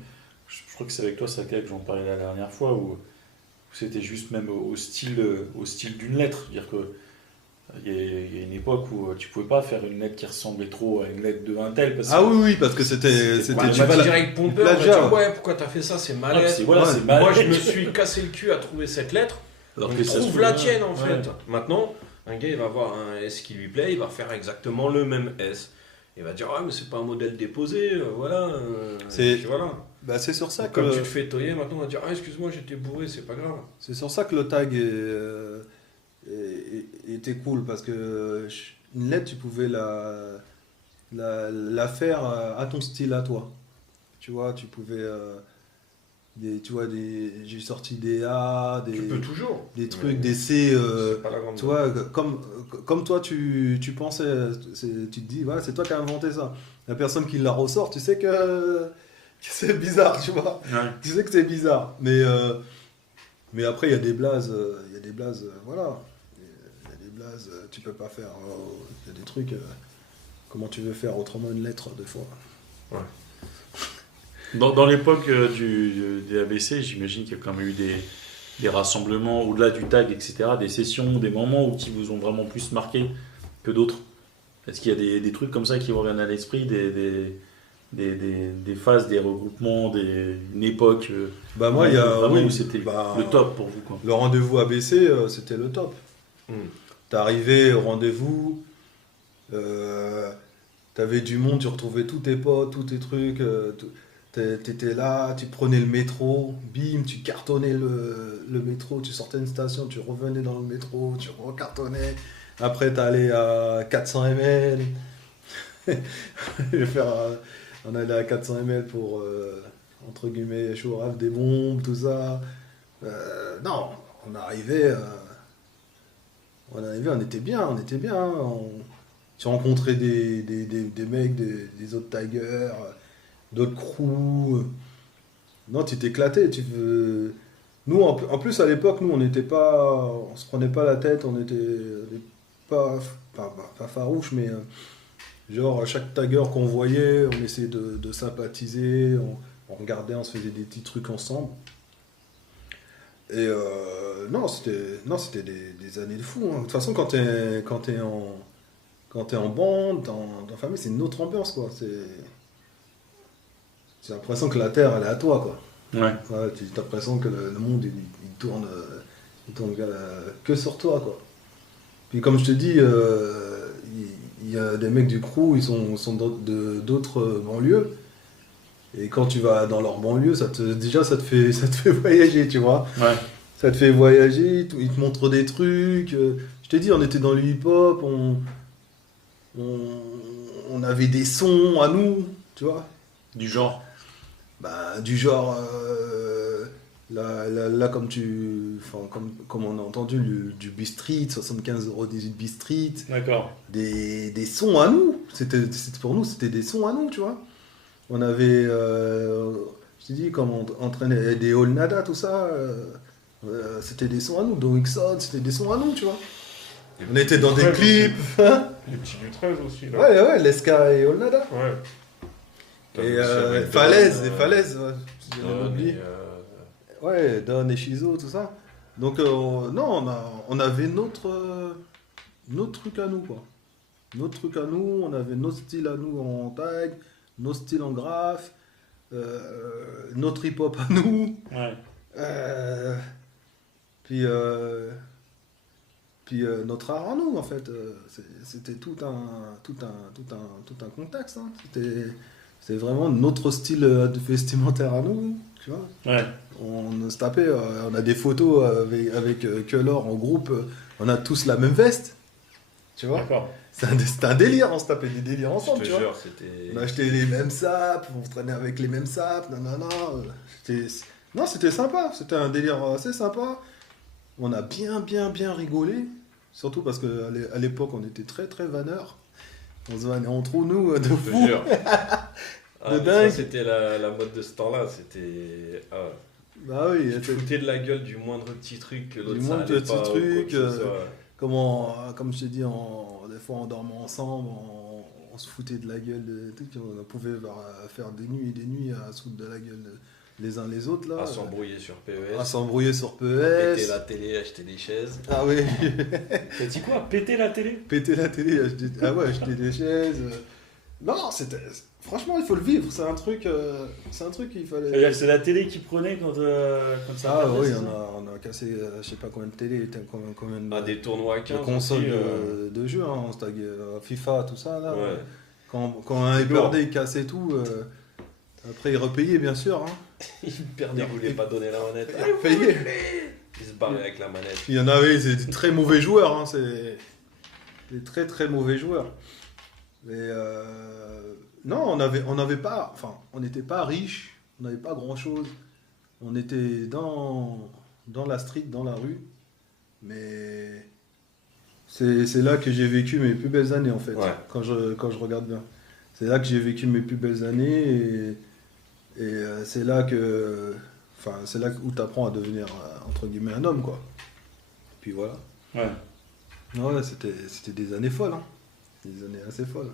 je crois que c'est avec toi, Sakai, que j'en parlais la dernière fois, où c'était juste même au style d'une lettre. C'est-à-dire qu'il y a une époque où tu pouvais pas faire une lettre qui ressemblait trop à une lettre de un tel. Oui, parce que c'était direct pompeur. On va dire, ouais, pourquoi t'as fait ça, c'est ma lettre. Moi, je me suis cassé le cul à trouver cette lettre. Alors que trouve la tienne, en fait. Maintenant, un gars, il va avoir un S qui lui plaît, il va faire exactement le même S. Il va dire, mais c'est pas un modèle déposé, voilà. Voilà. Bah, c'est sur ça que. Comme tu te fais toyer, maintenant on va dire, excuse-moi, j'étais bourré, c'est pas grave. C'est sur ça que le tag était cool, parce que une lettre, tu pouvais la faire à ton style, à toi. Tu vois, tu pouvais. J'ai sorti des A, tu peux toujours. Des trucs, des C. Tu vois, comme toi, tu pensais, tu te dis, voilà, c'est toi qui as inventé ça. La personne qui la ressort, tu sais que c'est bizarre, tu vois. Ouais. Tu sais que c'est bizarre. Mais après, il y a des blazes, voilà. Il y a des blazes, tu peux pas faire. Il y a des trucs. Comment tu veux faire autrement une lettre, des fois. Ouais. Dans l'époque des ABC, j'imagine qu'il y a quand même eu des rassemblements au-delà du tag, etc., des sessions, des moments qui vous ont vraiment plus marqué que d'autres. Est-ce qu'il y a des trucs comme ça qui reviennent à l'esprit, des phases, des regroupements, une époque moi, il y a où c'était le top pour vous, quoi. Le rendez-vous ABC, c'était le top. T'es arrivé au rendez-vous, t'avais du monde, tu retrouvais tous tes potes, tous tes trucs. T'étais là, tu prenais le métro, bim, tu cartonnais le métro, tu sortais d'une station, tu revenais dans le métro, tu recartonnais. Après, t'allais à 400 ml. On allait à 400 ml pour, entre guillemets, chaud rave des bombes, tout ça. Non, on arrivait, on était bien. Tu rencontrais des mecs, des autres taggers, d'autres crews. Non, tu t'éclatais. Nous, en plus, à l'époque, nous, on se prenait pas la tête, on était pas farouche, mais genre, chaque tagger qu'on voyait, on essayait de sympathiser, on regardait, on se faisait des petits trucs ensemble. Et c'était des années de fou. Hein. De toute façon, quand t'es en bande, dans famille, c'est une autre ambiance, quoi. J'ai l'impression que la Terre, elle est à toi, quoi. Ouais. T'as l'impression que le monde, il tourne que sur toi, quoi. Puis comme je te dis, il y a des mecs du crew, ils sont d'autres banlieues. Et quand tu vas dans leur banlieue, ça te fait voyager, tu vois. Ouais. Ça te fait voyager, ils te montrent des trucs. Je t'ai dit, on était dans le hip-hop, on avait des sons à nous, tu vois. Du genre là comme on a entendu du B-Street, 75,18 B-Street. D'accord. Des sons à nous. Pour nous, c'était des sons à nous, tu vois. On avait, je t'ai dit, comme on entraînait des All Nada, tout ça, c'était des sons à nous. Do Ixon, c'était des sons à nous, tu vois. On était dans des clips. Les petits du 13 aussi, là. Ouais, Leska et All Nada. Ouais. Et Falaise, ouais. J'ai oublié. Ouais, Don et Shizo, tout ça. Donc, non, on avait notre truc à nous, quoi. Notre truc à nous, on avait nos styles à nous en tag, nos styles en graphe, notre hip-hop à nous. Ouais. Puis notre art à nous, en fait. C'était tout un contexte. Hein. C'était vraiment notre style vestimentaire à nous, tu vois. Ouais. On se tapait, on a des photos avec Keulor en groupe, on a tous la même veste, tu vois. D'accord. C'était un délire, on se tapait des délires ensemble, Je tu te vois. jure, c'était... On achetait les mêmes sapes, on se traînait avec les mêmes sapes, nanana. C'était sympa, c'était un délire assez sympa. On a bien rigolé. Surtout parce qu'à l'époque, on était très très vanneurs. On se vannait entre nous de Je te fou. jure. De mais dingue. ça, c'était la mode de ce temps-là. C'était. Bah oui, Tu te foutais de la gueule du moindre petit truc que l'autre Du moindre ça allait petit pas, ou truc, quoi que ce soit. comme je t'ai dit, des fois on dormait ensemble, on se foutait de la gueule de tout. On pouvait faire des nuits et des nuits à se foutre de la gueule les uns les autres. Là. À s'embrouiller sur PES. À s'embrouiller sur Péter PES. la télé, acheter des chaises. Ah oui, T'as dit quoi? Péter la télé? péter la télé, acheter des chaises. Non, franchement, il faut le vivre. C'est un truc qu'il fallait. C'est-à-dire que c'est la télé qui prenait quand ça Ah perdait, oui, c'est ça on a cassé, je sais pas combien de télé, combien de, Des tournois à 15 de consoles aussi, de jeux, hein, on se taguait, FIFA, tout ça. Là, Ouais. Quand un perdait, il cassait tout. Après, il repayait, bien sûr. Hein. Il perdait, il voulait pas donner la manette. Il repayait. Il se barrait avec la manette. Il y en avait, c'est des très mauvais joueurs. Hein, c'est des très très mauvais joueurs. Mais non, on n'avait pas, enfin, on n'était pas riches, on n'avait pas grand chose. On était dans la street, dans la rue. Mais c'est là que j'ai vécu mes plus belles années en fait. Ouais. Quand je regarde bien. C'est là que j'ai vécu mes plus belles années et c'est là où tu apprends à devenir entre guillemets un homme quoi. Et puis voilà. Ouais. Ouais, c'était des années folles, hein. Des années assez folles.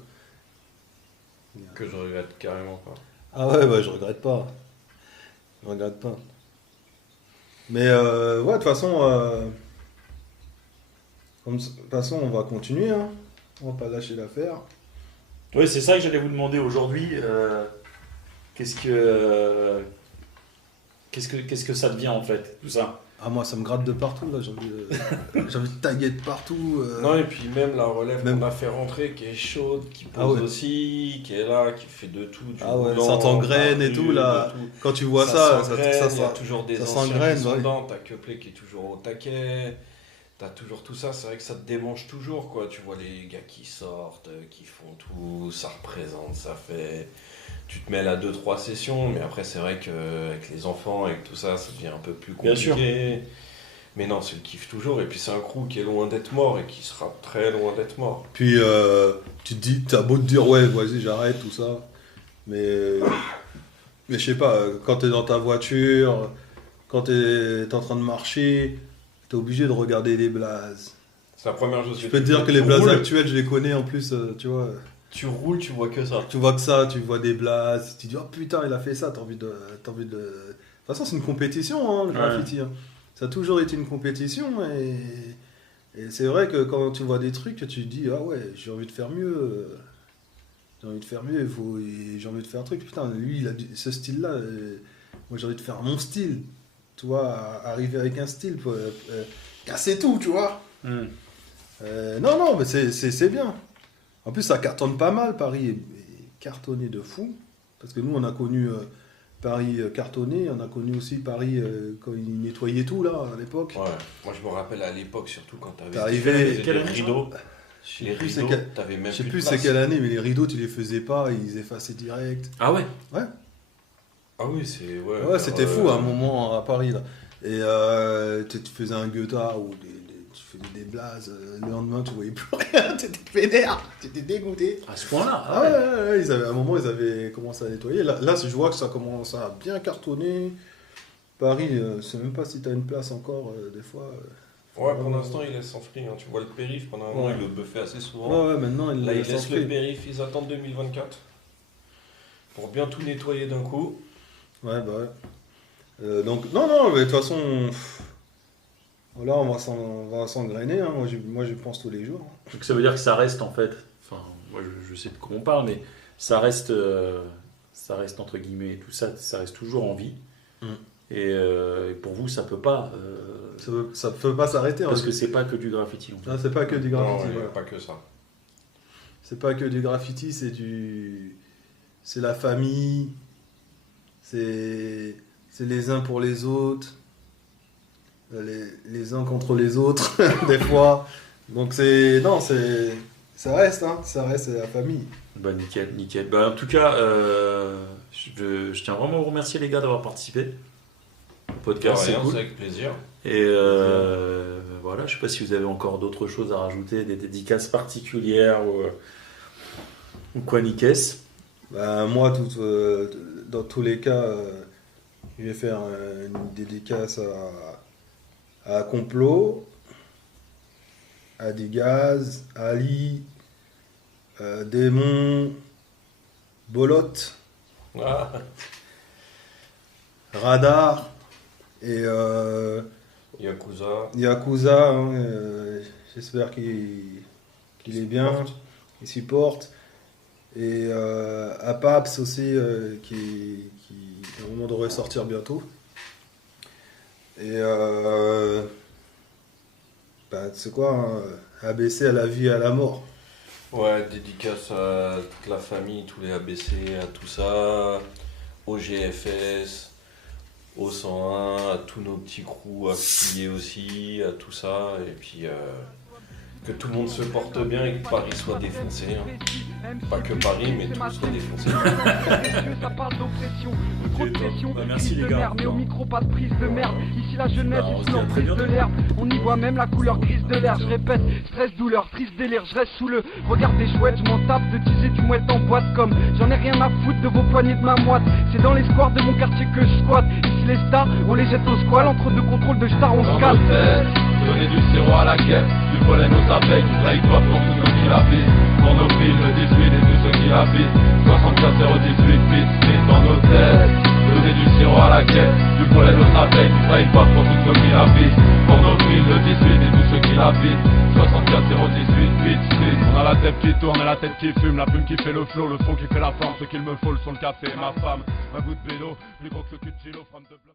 Que je regrette carrément pas. Ah ouais, je regrette pas. Je regrette pas. Mais ouais, de toute façon, on va continuer, hein. On va pas lâcher l'affaire. Oui, c'est ça que j'allais vous demander aujourd'hui. Qu'est-ce que ça devient en fait, tout ça? Ah moi ça me gratte de partout là, j'ai envie de taguer de partout. Non, et puis même la relève Même- qu'on a fait rentrer, qui est chaude, qui pose Ah ouais. aussi, qui est là, qui fait de tout. Du Ah ouais, roulant, ça t'engraine et de tout, là. de tout. Quand tu vois ça, s'engraine, ça il y a toujours des ça anciens s'engraine, qui sont ouais. dedans, t'as Kepley qui est toujours au taquet, t'as toujours tout ça, c'est vrai que ça te démange toujours, quoi. Tu vois les gars qui sortent, qui font tout, ça représente, ça fait... Tu te mets là 2-3 sessions, mais après c'est vrai qu'avec les enfants, avec tout ça, ça devient un peu plus Bien sûr. compliqué. Mais non, c'est le kiff toujours, et puis c'est un crew qui est loin d'être mort, et qui sera très loin d'être mort. Puis tu te dis, t'as beau te dire ouais, vas-y, j'arrête tout ça, mais je sais pas, quand t'es dans ta voiture, quand t'es en train de marcher, t'es obligé de regarder les blazes. C'est la première chose Je que peux te tu dire fais. que les Tu blazes roules, actuelles, je les connais en plus, tu vois. Tu roules, tu vois que ça. Tu vois que ça, tu vois des blazes, tu dis oh putain, il a fait ça, t'as envie de. De toute façon, c'est une compétition, hein, le graffiti. Hein. Ça a toujours été une compétition et c'est vrai que quand tu vois des trucs, tu te dis ah ouais, j'ai envie de faire mieux. J'ai envie de faire mieux, j'ai envie de faire un truc. Putain, lui, il a ce style-là. Moi, j'ai envie de faire mon style. Tu vois, arriver avec un style, casser tout, tu vois. Non, mais c'est bien. En plus, ça cartonne pas mal. Paris est cartonné de fou. Parce que nous, on a connu Paris cartonné. On a connu aussi Paris quand ils nettoyaient tout, là, à l'époque. Ouais, moi je me rappelle à l'époque, surtout quand t'avais T'arrivais- les rideaux. Je Les sais plus rideaux, c'est quel- t'avais même je sais plus plus de c'est place. quelle année, mais les rideaux, tu les faisais pas, ils effaçaient direct. Ah ouais? Ah oui, c'est... Ouais, c'était fou à un moment à Paris, là. Et tu faisais un guettard ou tu faisais des blazes, le lendemain, tu voyais plus rien, t'étais vénère, t'étais dégoûté. À ce point-là? Ah ouais, à un moment, ils avaient commencé à nettoyer. Là, je vois que ça commence à bien cartonner. Paris, je sais même pas si t'as une place encore, des fois. Ouais, pour l'instant, il laisse en free. Hein. Tu vois le périph', pendant un moment, Ouais. il le buffait assez souvent. Ouais, maintenant, Là, il s'en laisse le fait. périph', ils attendent 2024. Pour bien tout nettoyer d'un coup. Ouais, bah ouais. Donc, non, mais de toute façon, là, on va s'engrainer. Hein. Moi, je pense tous les jours. Donc ça veut dire que ça reste en fait, enfin moi je sais de quoi on parle, mais ça reste entre guillemets, tout ça, ça reste toujours en vie. Et pour vous ça peut pas, Ça peut pas s'arrêter. parce hein. que c'est pas que du graffiti en fait. Non, c'est pas que du Non, graffiti. il n'y a voilà. pas que ça. C'est pas que du graffiti, c'est la famille, c'est les uns pour les autres, les uns contre les autres, des fois. Donc ça reste, hein, c'est la famille. Bah nickel. Bah en tout cas, je tiens vraiment à vous remercier les gars d'avoir participé au podcast, c'est C'est cool. avec plaisir. Et voilà, je sais pas si vous avez encore d'autres choses à rajouter, des dédicaces particulières ou quoi, Nicaise. Moi, dans tous les cas, je vais faire une dédicace à Complot, à Digaz, à Ali, Démon, Bolotte, Radar et Yakuza, hein, j'espère qu'il est bien, qu'il supporte. Et à Paps aussi, qui au moment devrait sortir bientôt. Et c'est quoi, hein, ABC à la vie et à la mort. Ouais, dédicace à toute la famille, tous les ABC, à tout ça, au GFS, au 101, à tous nos petits crews affiliés aussi, à tout ça, et puis que tout le monde se porte bien et que Paris soit défoncé. Hein. Pas que Paris, mais tout soit défoncé. Ça parle d'oppression, trop de pression, merci prise les de gars. merde, mais au micro pas de prise de merde. Ici la jeunesse, On se ici dit à très l'emprise de bientôt. l'herbe. On y voit même la couleur grise de l'air. Je répète, stress, douleur, triste délire. Je reste sous le regard des chouettes. Je m'en tape de teaser du mouette en boîte comme j'en ai rien à foutre de vos poignées de ma moite. C'est dans les squares de mon quartier que je squatte. Ici les stars, on les jette au squal. Entre deux contrôles de stars, on se calme. Donner du sirop à la guêpe, du pollen aux abeilles, du vrai hip-hop pour tous ceux qui l'habitent. Pour nos villes, le 18 et tous ceux qui l'habitent. 75 018 bits, split dans nos têtes. Donner du sirop à la guêpe, du pollen aux abeilles, du vrai hip-hop pour tous ceux qui l'habitent. Pour nos villes, le 18 et tous ceux qui l'habitent. 75 018 bits, split. On a la tête qui tourne et la tête qui fume, la plume qui fait le flow, le fond qui fait la forme. Ce qu'il me faut, le son, le café et ma femme. Un bout de vélo, plus gros que ce cul de kilo, femme de bloc.